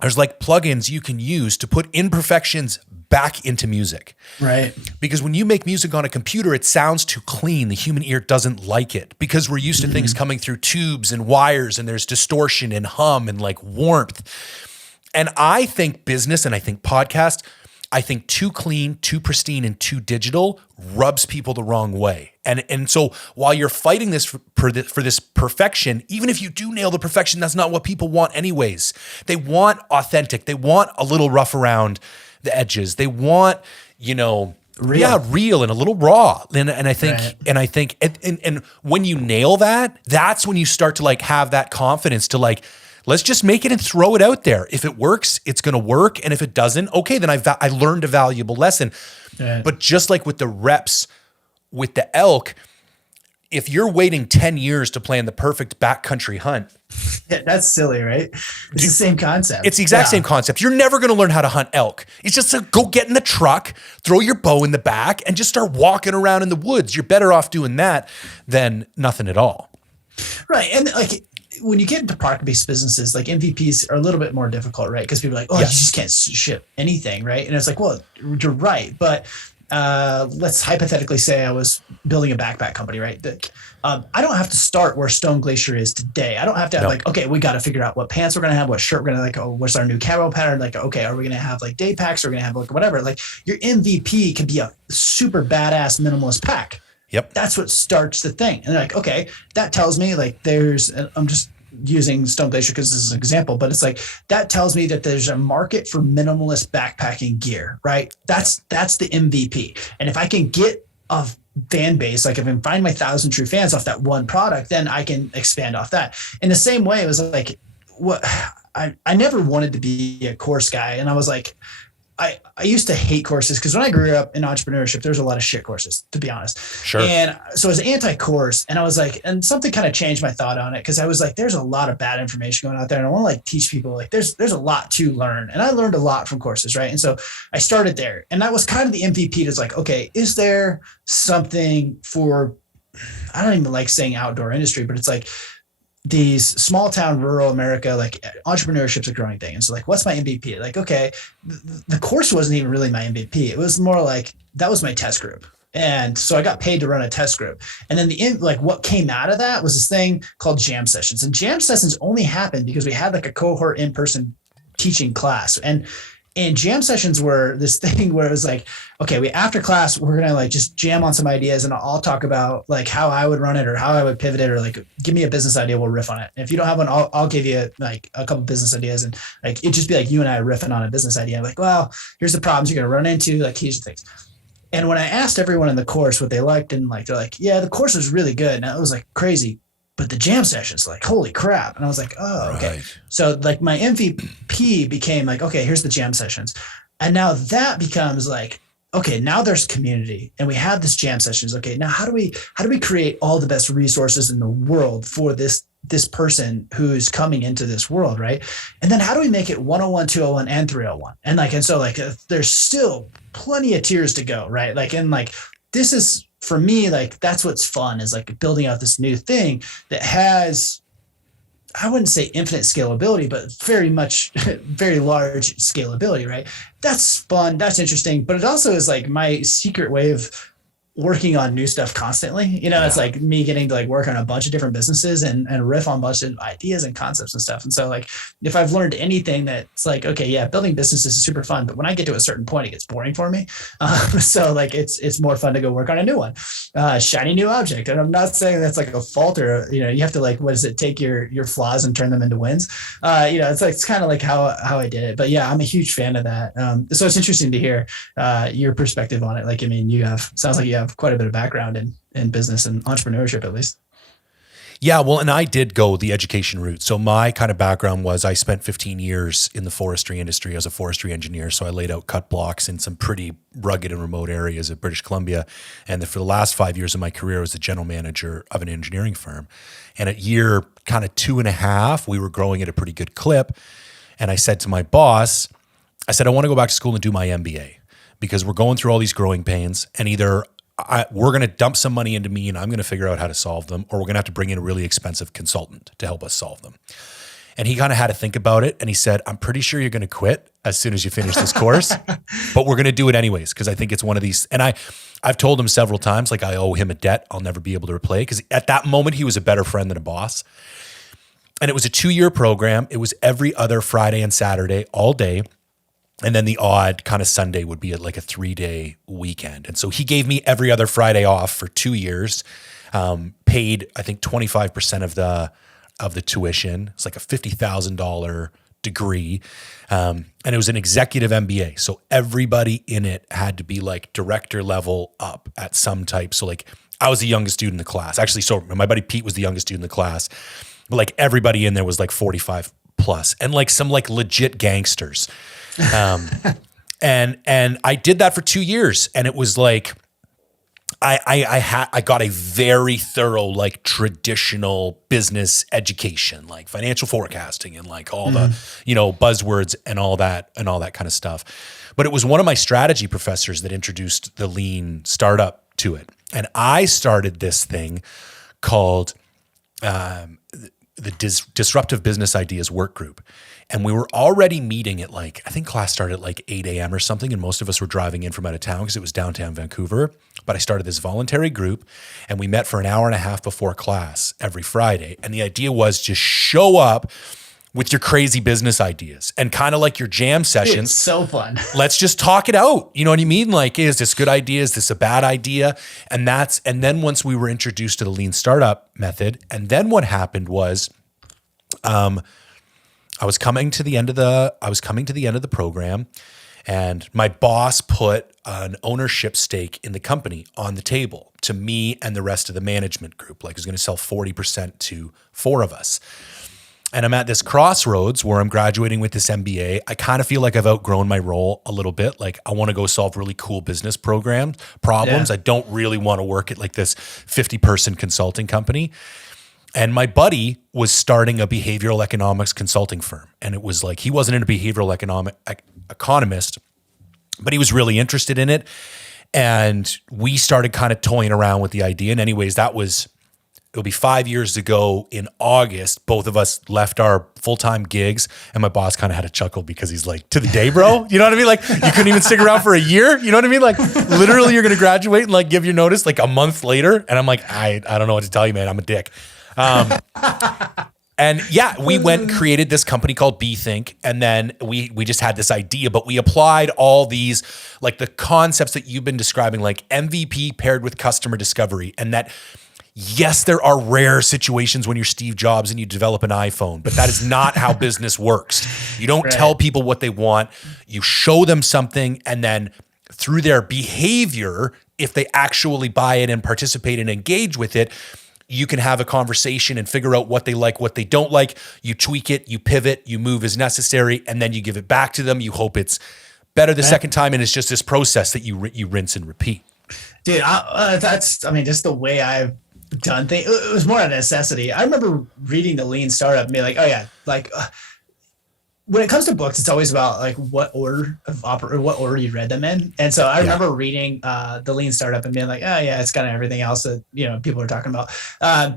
there's like plugins you can use to put imperfections back into music. Right. Because when you make music on a computer, it sounds too clean. The human ear doesn't like it, because we're used to things coming through tubes and wires, and there's distortion and hum and like warmth. And I think business, and I think podcast, I think too clean, too pristine, and too digital rubs people the wrong way. And so while you're fighting this for this perfection, even if you do nail the perfection, that's not what people want anyways. They want authentic. They want a little rough around the edges. They want, real and a little raw. And I think, and when you nail that, that's when you start to like have that confidence to like, let's just make it and throw it out there. If it works, it's going to work. And if it doesn't, okay, then I learned a valuable lesson. Right. But just like with the reps, with the elk, if you're waiting 10 years to plan the perfect backcountry hunt, that's silly, right? It's the same concept. It's the exact same concept. You're never going to learn how to hunt elk. It's just to go get in the truck, throw your bow in the back, and just start walking around in the woods. You're better off doing that than nothing at all. Right. And like, when you get into product-based businesses, like MVPs are a little bit more difficult, right? Because people are like, you just can't ship anything, right? And it's like, well, you're right. But let's hypothetically say I was building a backpack company, right? I don't have to start where Stone Glacier is today. I don't have to have like, okay, we got to figure out what pants we're going to have, what shirt we're going to what's our new camo pattern? Like, okay, are we going to have like day packs? Or are we going to have like whatever? Like your MVP can be a super badass minimalist pack. Yep. That's what starts the thing. And they're like, okay, that tells me like I'm just using Stone Glacier because this is an example, but it's like, that tells me that there's a market for minimalist backpacking gear, right? That's the MVP. And if I can get a fan base, like if I can find my 1,000 true fans off that one product, then I can expand off that. In the same way, it was like, I never wanted to be a course guy. And I was like, I used to hate courses because when I grew up in entrepreneurship, there was a lot of shit courses, to be honest. Sure. And so I was anti-course, and I was like, and something kind of changed my thought on it, because I was like, there's a lot of bad information going out there, and I want to like teach people like there's a lot to learn, and I learned a lot from courses, right? And so I started there, and that was kind of the MVP. It's like, okay, is there something for, I don't even like saying outdoor industry, but it's like these small town, rural America, like entrepreneurship's a growing thing. And so like, what's my MVP? Like, okay, the course wasn't even really my MVP. It was more like, that was my test group. And so I got paid to run a test group. And then what came out of that was this thing called jam sessions. And jam sessions only happened because we had like a cohort in-person teaching class. And jam sessions were this thing where it was like, okay, after class, we're going to like just jam on some ideas, and I'll talk about like how I would run it or how I would pivot it, or like, give me a business idea. We'll riff on it. And if you don't have one, I'll give you like a couple business ideas, and like, it'd just be like you and I riffing on a business idea. Like, well, here's the problems you're going to run into. Like, here's the things. And when I asked everyone in the course what they liked and like, they're like, yeah, the course was really good. And it was like crazy, but the jam sessions, like, holy crap. And I was like, oh, okay. Right. So like my MVP became like, okay, here's the jam sessions. And now that becomes like, okay, now there's community and we have this jam sessions. Okay, now how do we create all the best resources in the world for this person who's coming into this world, right? And then how do we make it 101, 201, and 301? And so there's still plenty of tiers to go, right? Like, and like, this is, for me, like, that's what's fun, is like building out this new thing that has, I wouldn't say infinite scalability, but very much, very large scalability, right? That's fun. That's interesting. But it also is like my secret way of working on new stuff constantly. It's like me getting to like work on a bunch of different businesses and riff on a bunch of ideas and concepts and stuff. And so like, if I've learned anything that's like, okay, yeah, building businesses is super fun, but when I get to a certain point, it gets boring for me. So like, it's more fun to go work on a new one, shiny new object. And I'm not saying that's like a fault or, you have to like, what does it take your flaws and turn them into wins? It's like, it's kind of like how I did it, but yeah, I'm a huge fan of that. So it's interesting to hear your perspective on it. Like, I mean, sounds like you have quite a bit of background in business and entrepreneurship, at least. Yeah, well, and I did go the education route. So my kind of background was I spent 15 years in the forestry industry as a forestry engineer. So I laid out cut blocks in some pretty rugged and remote areas of British Columbia. And for the last 5 years of my career, I was the general manager of an engineering firm. And at year kind of 2.5, we were growing at a pretty good clip. And I said to my boss, I said, I want to go back to school and do my MBA because we're going through all these growing pains, and either we're going to dump some money into me and I'm going to figure out how to solve them, or we're going to have to bring in a really expensive consultant to help us solve them. And he kind of had to think about it. And he said, I'm pretty sure you're going to quit as soon as you finish this course, but we're going to do it anyways. Cause I think it's one of these, and I've told him several times, like I owe him a debt I'll never be able to repay. Cause at that moment he was a better friend than a boss. And it was a 2-year program. It was every other Friday and Saturday all day. And then the odd kind of Sunday would be like a 3-day weekend. And so he gave me every other Friday off for 2 years, paid, I think 25% of the tuition. It's like a $50,000 degree. And it was an executive MBA. So everybody in it had to be like director level up at some type. So like I was the youngest student in the class. Actually, so my buddy Pete was the youngest student in the class. But like everybody in there was like 45 plus and like some like legit gangsters. And I did that for 2 years, and it was like, I got a very thorough, like traditional business education, like financial forecasting and like all the, buzzwords and all that kind of stuff. But it was one of my strategy professors that introduced the lean startup to it. And I started this thing called, the Disruptive Business Ideas Work Group. And we were already meeting at like, I think class started at like 8 a.m. or something. And most of us were driving in from out of town because it was downtown Vancouver. But I started this voluntary group and we met for an hour and a half before class every Friday. And the idea was just show up with your crazy business ideas and kind of like your jam sessions. It's so fun. Let's just talk it out. You know what I mean? Like, is this a good idea? Is this a bad idea? And then once we were introduced to the lean startup method, and then what happened was, I was coming to the end of the program, and my boss put an ownership stake in the company on the table to me and the rest of the management group. Like, he was going to sell 40% to 4 of us. And I'm at this crossroads where I'm graduating with this MBA. I kind of feel like I've outgrown my role a little bit. Like, I want to go solve really cool business problems. Yeah. I don't really want to work at like this 50-person consulting company. And my buddy was starting a behavioral economics consulting firm. And it was like, he wasn't a behavioral economist, but he was really interested in it. And we started kind of toying around with the idea. And anyways, it'll be 5 years ago in August. Both of us left our full-time gigs, and my boss kind of had a chuckle because he's like, to the day, bro? You know what I mean? Like, you couldn't even stick around for a year. You know what I mean? Like, literally you're going to graduate and like give your notice like a month later. And I'm like, I don't know what to tell you, man. I'm a dick. And yeah, we went and created this company called BeThink. And then we just had this idea, but we applied all these, like the concepts that you've been describing, like MVP paired with customer discovery. And that, yes, there are rare situations when you're Steve Jobs and you develop an iPhone, but that is not how business works. You don't tell people what they want. You show them something, and then through their behavior, if they actually buy it and participate and engage with it, you can have a conversation and figure out what they like, what they don't like. You tweak it, you pivot, you move as necessary, and then you give it back to them. You hope it's better the second time, and it's just this process that you rinse and repeat. Dude, just the way I've done things. It was more a necessity. I remember reading the Lean Startup and being like, oh yeah, like when it comes to books, it's always about like what order you read them in. And so I remember reading the Lean Startup and being like, oh yeah, it's kind of everything else that people are talking about.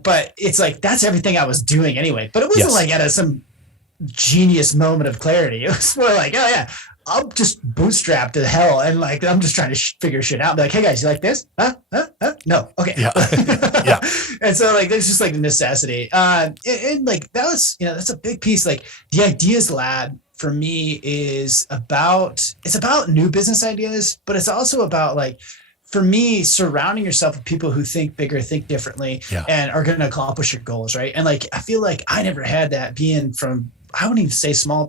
But it's like that's everything I was doing anyway. But it wasn't like at some genius moment of clarity. It was more like, oh yeah, I'm just bootstrapped to hell, and like I'm just trying to figure shit out. Be like, hey guys, you like this? No, okay. Yeah. Yeah. And so like there's just like necessity. And like that was, that's a big piece. Like the Ideas Lab for me is it's about new business ideas, but it's also about like, for me, surrounding yourself with people who think bigger, think differently, Yeah. and are going to accomplish your goals, right? And like I feel like I never had that being from, I wouldn't even say small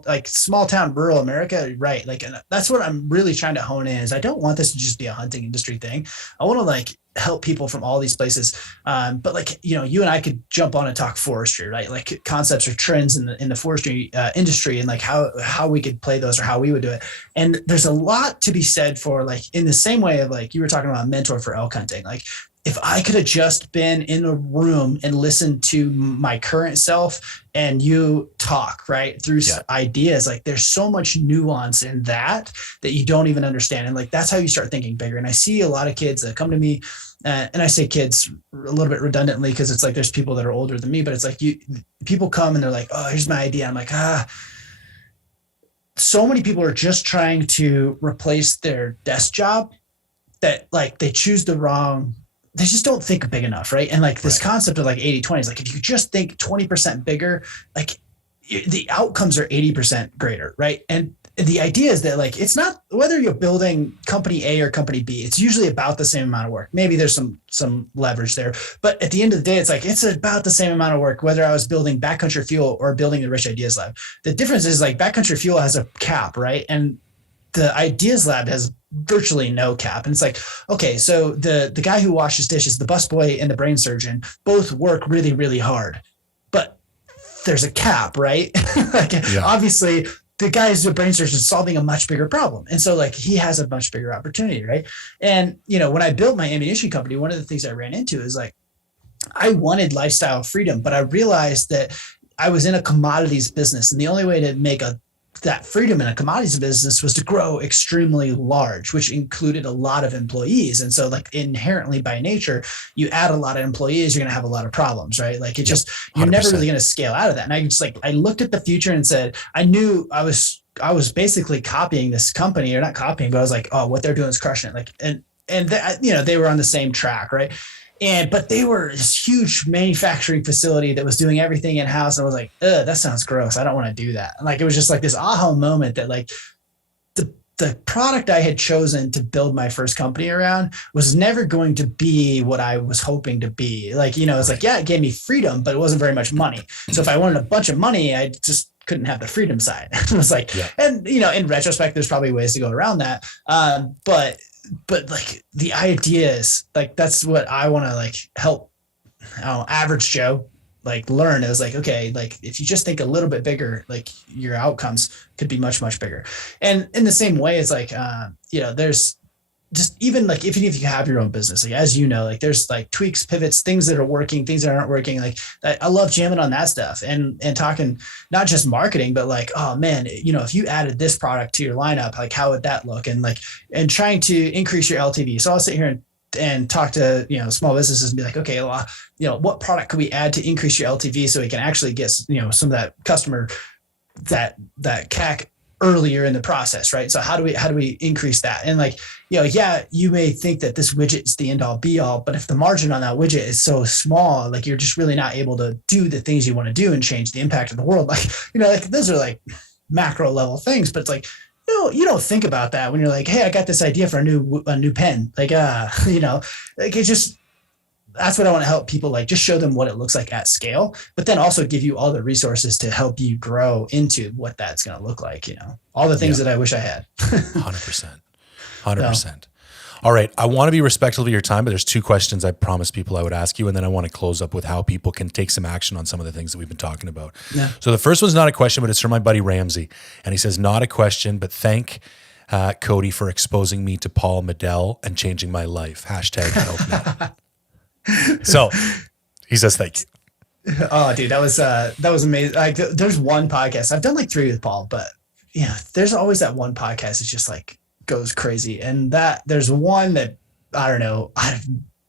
town, rural America, right? Like, and that's what I'm really trying to hone in is I don't want this to just be a hunting industry thing. I want to like help people from all these places. But like, you and I could jump on and talk forestry, right? Like concepts or trends in the forestry industry, and like how we could play those or how we would do it. And there's a lot to be said for like, in the same way of like, you were talking about a mentor for elk hunting, like, if I could have just been in a room and listened to my current self and you talk right through ideas, like there's so much nuance in that you don't even understand. And like, that's how you start thinking bigger. And I see a lot of kids that come to me, and I say kids a little bit redundantly, because it's like, there's people that are older than me, but it's like people come and they're like, oh, here's my idea. I'm like, so many people are just trying to replace their desk job that like they just don't think big enough, right? And like this concept of like 80-20 is like, if you just think 20% bigger, like the outcomes are 80% greater, right? And the idea is that like, it's not whether you're building company A or company B, it's usually about the same amount of work. Maybe there's some leverage there, but at the end of the day, it's like, it's about the same amount of work, whether I was building Backcountry Fuel or building the Rich Ideas Lab. The difference is like Backcountry Fuel has a cap, right? And the Ideas Lab has virtually no cap. And it's like, okay, so the guy who washes dishes, the busboy and the brain surgeon both work really, really hard, but there's a cap, right? Obviously the guy who's a brain surgeon is solving a much bigger problem. And so like, he has a much bigger opportunity, right? And, when I built my ammunition company, one of the things I ran into is like, I wanted lifestyle freedom, but I realized that I was in a commodities business. And the only way to make that freedom in a commodities business was to grow extremely large, which included a lot of employees. And so like inherently by nature, you add a lot of employees, you're going to have a lot of problems, right? Like it just, you're 100%. Never really going to scale out of that. And I just like, I looked at the future and said, I knew I was basically copying this company, or not copying, but I was like, oh, what they're doing is crushing it. Like, and they were on the same track, right? But they were this huge manufacturing facility that was doing everything in house. And I was like, that sounds gross. I don't want to do that. And like, it was just like this aha moment that like the product I had chosen to build my first company around was never going to be what I was hoping to be. Like, it's like, yeah, it gave me freedom, but it wasn't very much money. So if I wanted a bunch of money, I just couldn't have the freedom side. It was like, and in retrospect, there's probably ways to go around that. But like the ideas, like that's what I want to like help average Joe like learn is like, okay, like if you just think a little bit bigger, like your outcomes could be much, much bigger. And in the same way, it's like, there's just even like, even if you have your own business, like, as like there's like tweaks, pivots, things that are working, things that aren't working. Like I love jamming on that stuff and talking, not just marketing, but like, oh man, if you added this product to your lineup, like how would that look? And like, and trying to increase your LTV. So I'll sit here and talk to, small businesses and be like, okay, well, what product could we add to increase your LTV so we can actually get, some of that customer, that CAC earlier in the process, right? So how do we increase that? And like, you may think that this widget is the end all be all, but if the margin on that widget is so small, like you're just really not able to do the things you want to do and change the impact of the world. Like, like those are like macro level things, but it's like, you don't think about that when you're like, hey, I got this idea for a new pen. Like, like it just, that's what I want to help people, like just show them what it looks like at scale, but then also give you all the resources to help you grow into what that's going to look like, all the things that I wish I had. 100%. All right. I want to be respectful of your time, but there's two questions I promised people I would ask you. And then I want to close up with how people can take some action on some of the things that we've been talking about. Yeah. So the first one's not a question, but it's from my buddy Ramsey. And he says, not a question, but thank Cody for exposing me to Paul Medell and changing my life. #HelpNet. So he says, thank you. Oh, dude, that was amazing. Like, there's one podcast I've done like 3 with Paul, but there's always that one podcast that's just like goes crazy. And that there's one that I don't know,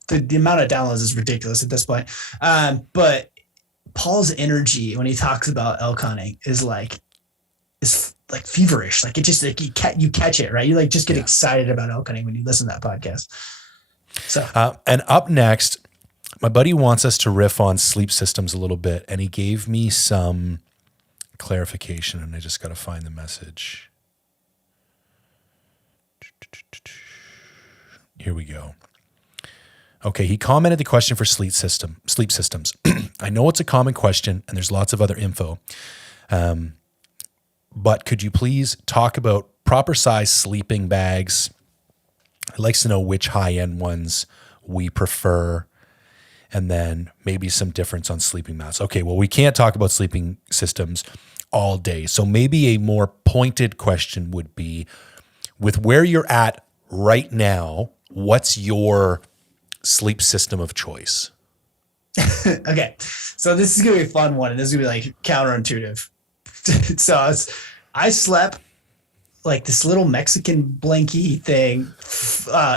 the amount of downloads is ridiculous at this point. But Paul's energy when he talks about elk hunting is like feverish. Like it just like you catch it, right? You like just get Yeah. excited about elk hunting when you listen to that podcast. So And up next, my buddy wants us to riff on sleep systems a little bit, and he gave me some clarification, and I just got to find the message. Here we go. Okay, he commented the question for sleep systems. I know it's a common question, and there's lots of other info. But could you please talk about proper size sleeping bags? I'd like to know which high-end ones we prefer, and then maybe some difference on sleeping mats. Okay, well, we can't talk about sleeping systems all day. So maybe a more pointed question would be, with where you're at right now, what's your sleep system of choice? okay, so this is gonna be a fun one, and this is gonna be like counterintuitive. So I slept like this little Mexican blankie thing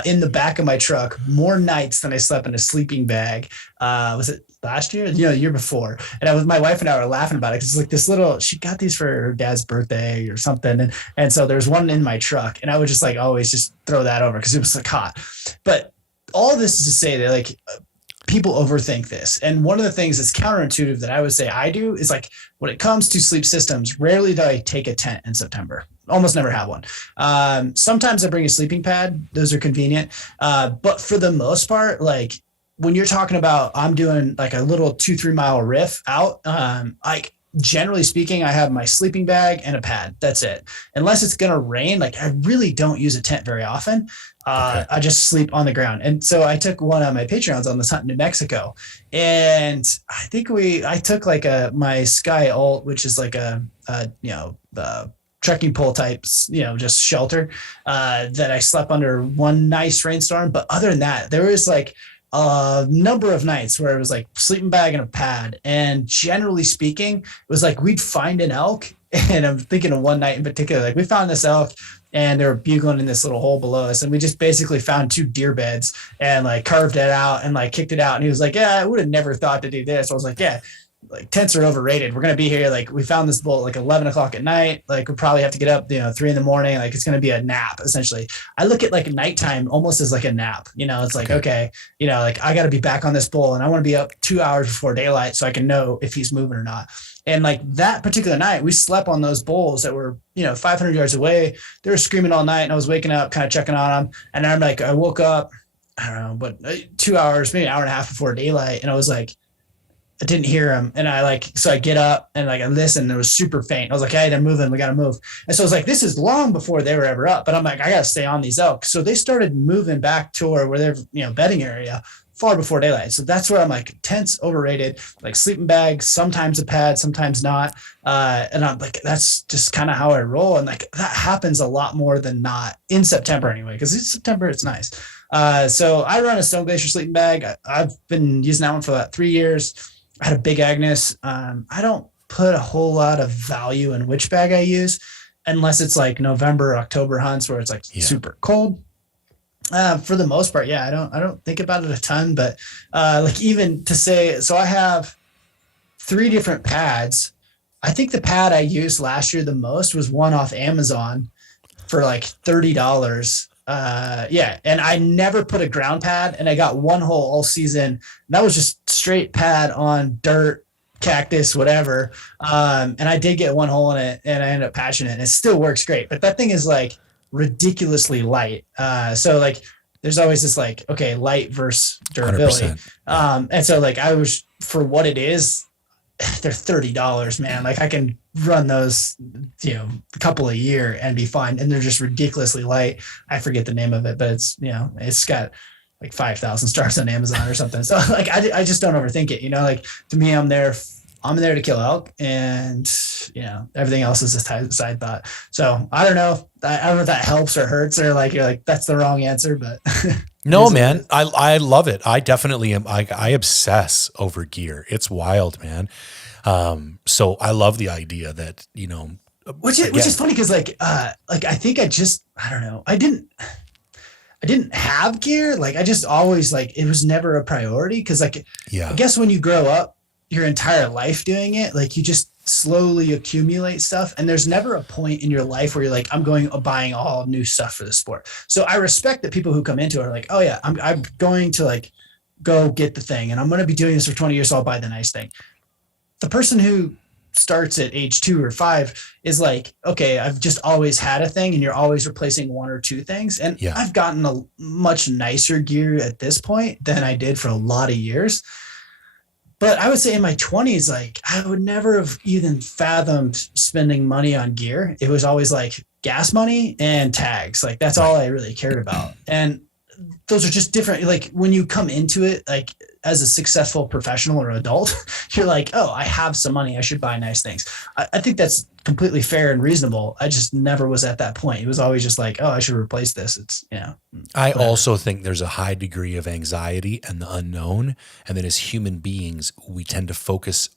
in the back of my truck more nights than I slept in a sleeping bag. Was it last year? You know, the year before. And my wife and I were laughing about it because it's like this little, she got these for her dad's birthday or something. And so there's one in my truck, and I would just like always just throw that over because it was like hot. But all this is to say that like people overthink this. And one of the things that's counterintuitive that I would say I do is like when it comes to sleep systems, rarely do I take a tent in September. Almost never have one. Sometimes I bring a sleeping pad. Those are convenient. But for the most part, like when you're talking about, I'm doing like a little 2-3 mile riff out, like generally speaking, I have my sleeping bag and a pad. That's it. Unless it's going to rain, like I really don't use a tent very often. Okay. I just sleep on the ground. And so I took one of my Patreons on this hunt in New Mexico. And I think I took like my Sky Alt, which is like a trekking pole types, just shelter that I slept under one nice rainstorm. But other than that, there was like a number of nights where it was like sleeping bag and a pad. And generally speaking, it was like we'd find an elk. And I'm thinking of one night in particular, like we found this elk and they were bugling in this little hole below us. And we just basically found 2 deer beds and like carved it out and like kicked it out. And he was like, yeah, I would have never thought to do this. I was like, yeah, like tents are overrated. We're going to be here. Like we found this bull at like 11 o'clock at night. Like we probably have to get up, 3 a.m. Like it's going to be a nap essentially. I look at like nighttime almost as like a nap, it's like, okay, like I got to be back on this bull and I want to be up 2 hours before daylight so I can know if he's moving or not. And like that particular night, we slept on those bulls that were, 500 yards away. They were screaming all night and I was waking up, kind of checking on them. And I'm like, I woke up, I don't know, but 2 hours, maybe an hour and a half before daylight. And I was like, I didn't hear him. And so I get up and like, I listened, it was super faint. I was like, hey, they're moving. We got to move. And so I was like, this is long before they were ever up, but I'm like, I got to stay on these elk. So they started moving back toward where they're, bedding area far before daylight. So that's where I'm like, tents overrated, like sleeping bags, sometimes a pad, sometimes not. And I'm like, that's just kind of how I roll. And like, that happens a lot more than not in September anyway, because in September, it's nice. So I run a Stone Glacier sleeping bag. I've been using that one for about 3 years. I had a big Agnes. I don't put a whole lot of value in which bag I use unless it's like November, October hunts where it's like super cold. For the most part, I don't think about it a ton, but like even to say, so I have 3 different pads. I think the pad I used last year the most was one off Amazon for like $30. And I never put a ground pad, and I got one hole all season. That was just straight pad on dirt, cactus, whatever. And I did get one hole in it, and I ended up patching it, and it still works great. But that thing is like ridiculously light. So like there's always this like, okay, light versus durability. And so like I was, for what it is, they're $30, man. Like I can run those, a couple a year and be fine. And they're just ridiculously light. I forget the name of it, but it's, it's got like 5,000 stars on Amazon or something. So like, I just don't overthink it. Like to me, I'm there to kill elk, and everything else is a side thought. So I don't know if that helps or hurts, or like, you're like, that's the wrong answer, but no, man, I love it. I definitely am. I obsess over gear. It's wild, man. So I love the idea that, which is funny. Cause like I think I don't know. I didn't have gear. Like I just always like, it was never a priority. Cause like, I guess when you grow up your entire life doing it, like you just slowly accumulate stuff. And there's never a point in your life where you're like, I'm buying all new stuff for the sport. So I respect that people who come into it are like, oh yeah, I'm going to like go get the thing and I'm going to be doing this for 20 years. So I'll buy the nice thing. The person who starts at age 2 or 5 is like, okay, I've just always had a thing and you're always replacing 1 or 2 things. And I've gotten a much nicer gear at this point than I did for a lot of years. But I would say in my 20s, like I would never have even fathomed spending money on gear. It was always like gas money and tags. Like that's all I really cared about. And those are just different. Like when you come into it, like as a successful professional or adult, you're like, oh, I have some money. I should buy nice things. I think that's completely fair and reasonable. I just never was at that point. It was always just like, oh, I should replace this. It's, I also think there's a high degree of anxiety and the unknown. And then as human beings, we tend to focus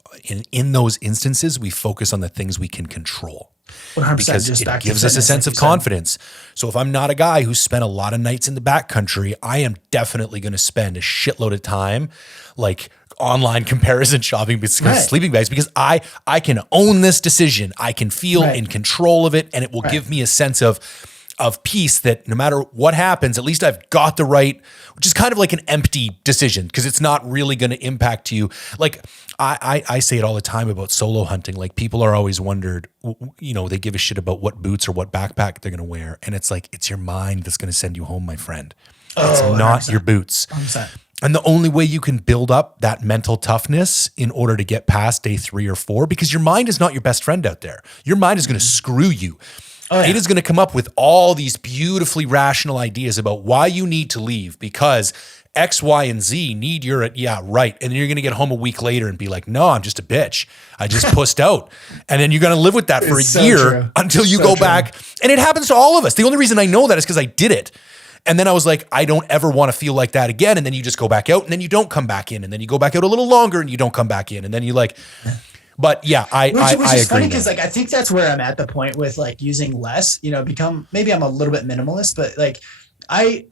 in those instances, we focus on the things we can control. 100%, because it gives us a sense of confidence. So if I'm not a guy who spent a lot of nights in the backcountry, I am definitely going to spend a shitload of time like online comparison shopping with sleeping bags because I can own this decision. I can feel in control of it, and it will give me a sense of peace that no matter what happens, at least I've got the right, which is kind of like an empty decision because it's not really going to impact you. Like I say it all the time about solo hunting. Like people are always wondered, they give a shit about what boots or what backpack they're going to wear. And it's like, it's your mind that's going to send you home, my friend. It's not 100%. Your boots. 100%. And the only way you can build up that mental toughness in order to get past day 3 or 4, because your mind is not your best friend out there. Your mind is going to screw you. It is going to come up with all these beautifully rational ideas about why you need to leave because X, Y, and Z need your, And then you're going to get home a week later and be like, no, I'm just a bitch. I just pussed out. And then you're going to live with that for a year until you go back. And it happens to all of us. The only reason I know that is because I did it. And then I was like, I don't ever want to feel like that again. And then you just go back out and then you don't come back in. And then you go back out a little longer and you don't come back in. And then you like... But yeah, I agree. Funny because like I think that's where I'm at the point with like using less. Maybe I'm a little bit minimalist, but like I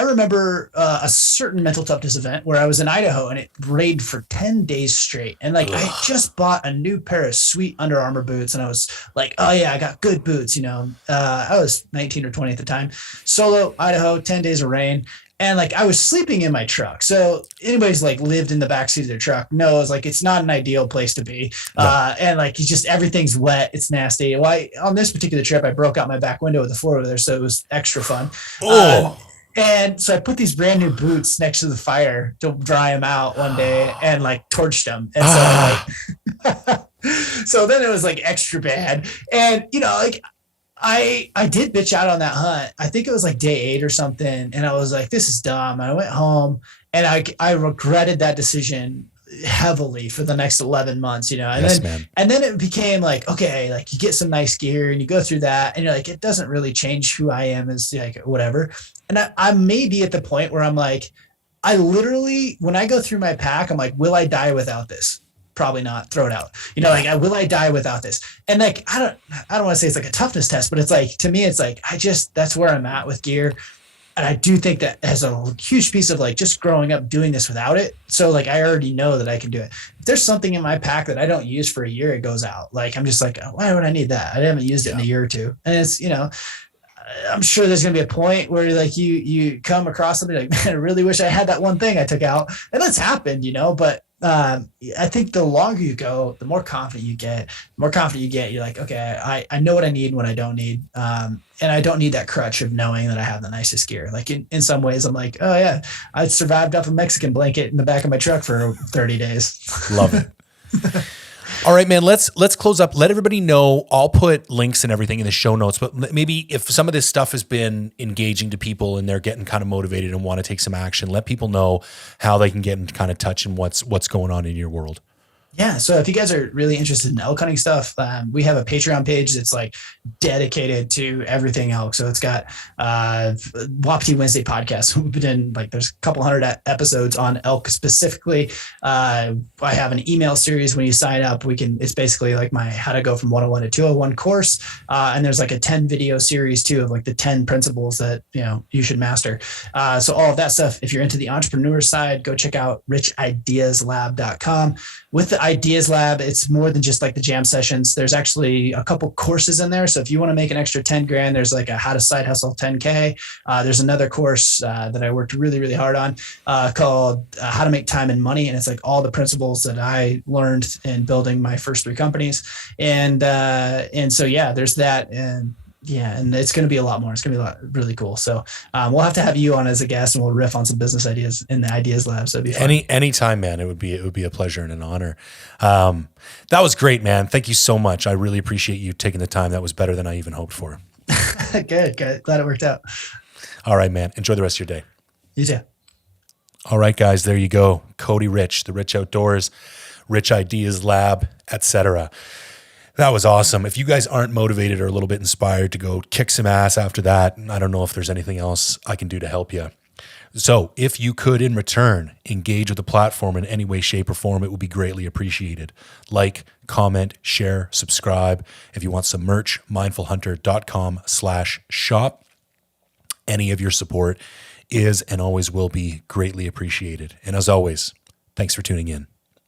remember a certain mental toughness event where I was in Idaho and it rained for 10 days straight, and like I just bought a new pair of sweet Under Armour boots, and I was like, oh yeah, I got good boots. I was 19 or 20 at the time. Solo Idaho, 10 days of rain. And like I was sleeping in my truck. So anybody's like lived in the backseat of their truck knows like it's not an ideal place to be. And like everything's wet. It's nasty. On this particular trip, I broke out my back window with the floor over there. So it was extra fun. And so I put these brand new boots next to the fire to dry them out one day and like torched them. And so so then it was like extra bad. And I did bitch out on that hunt. I think it was like day 8 or something. And I was like, this is dumb. And I went home and I regretted that decision heavily for the next 11 months, and then it became like, okay, like you get some nice gear and you go through that and you're like, it doesn't really change who I am as like whatever. And I may be at the point where I'm like, I literally, when I go through my pack, I'm like, will I die without this? Probably not. Throw it out. Will I die without this? And like, I don't want to say it's like a toughness test, but it's like, to me, it's like, that's where I'm at with gear. And I do think that has a huge piece of like just growing up doing this without it. So like, I already know that I can do it. If there's something in my pack that I don't use for a year, it goes out. Like, I'm just like, why would I need that? I haven't used it in a year or two. And it's, I'm sure there's going to be a point where like you come across something like, man, I really wish I had that one thing I took out. And that's happened, but I think the longer you go, the more confident you get. You're like, okay, I know what I need and what I don't need. And I don't need that crutch of knowing that I have the nicest gear. Like in some ways, I'm like, oh yeah, I survived off a Mexican blanket in the back of my truck for 30 days. Love it. All right, man, let's close up. Let everybody know. I'll put links and everything in the show notes, but maybe if some of this stuff has been engaging to people and they're getting kind of motivated and want to take some action, let people know how they can get in kind of touch and what's going on in your world. Yeah. So if you guys are really interested in elk hunting stuff, we have a Patreon page that's like dedicated to everything elk. So it's got Wapiti Wednesday podcast. We've been in like, there's a couple hundred episodes on elk specifically. I have an email series when you sign up. It's basically like my how to go from 101 to 201 course. And there's like a 10 video series too of like the 10 principles that, you should master. So all of that stuff, if you're into the entrepreneur side, go check out richideaslab.com. With the Ideas Lab. It's more than just like the jam sessions. There's actually a couple courses in there. So if you want to make an extra 10 grand, there's like a how to side hustle 10K. There's another course that I worked really, really hard on called how to make time and money. And it's like all the principles that I learned in building my first 3 companies. And so, yeah, there's that. And it's going to be a lot more. It's going to be really cool. So we'll have to have you on as a guest, and we'll riff on some business ideas in the Ideas Lab. So it'd be fun. Anytime, man. It would be a pleasure and an honor. That was great, man. Thank you so much. I really appreciate you taking the time. That was better than I even hoped for. Good. Glad it worked out. All right, man. Enjoy the rest of your day. You too. All right, guys. There you go. Cody Rich, the Rich Outdoors, Rich Ideas Lab, etc. That was awesome. If you guys aren't motivated or a little bit inspired to go kick some ass after that, I don't know if there's anything else I can do to help you. So if you could, in return, engage with the platform in any way, shape, or form, it would be greatly appreciated. Like, comment, share, subscribe. If you want some merch, mindfulhunter.com/shop. Any of your support is and always will be greatly appreciated. And as always, thanks for tuning in.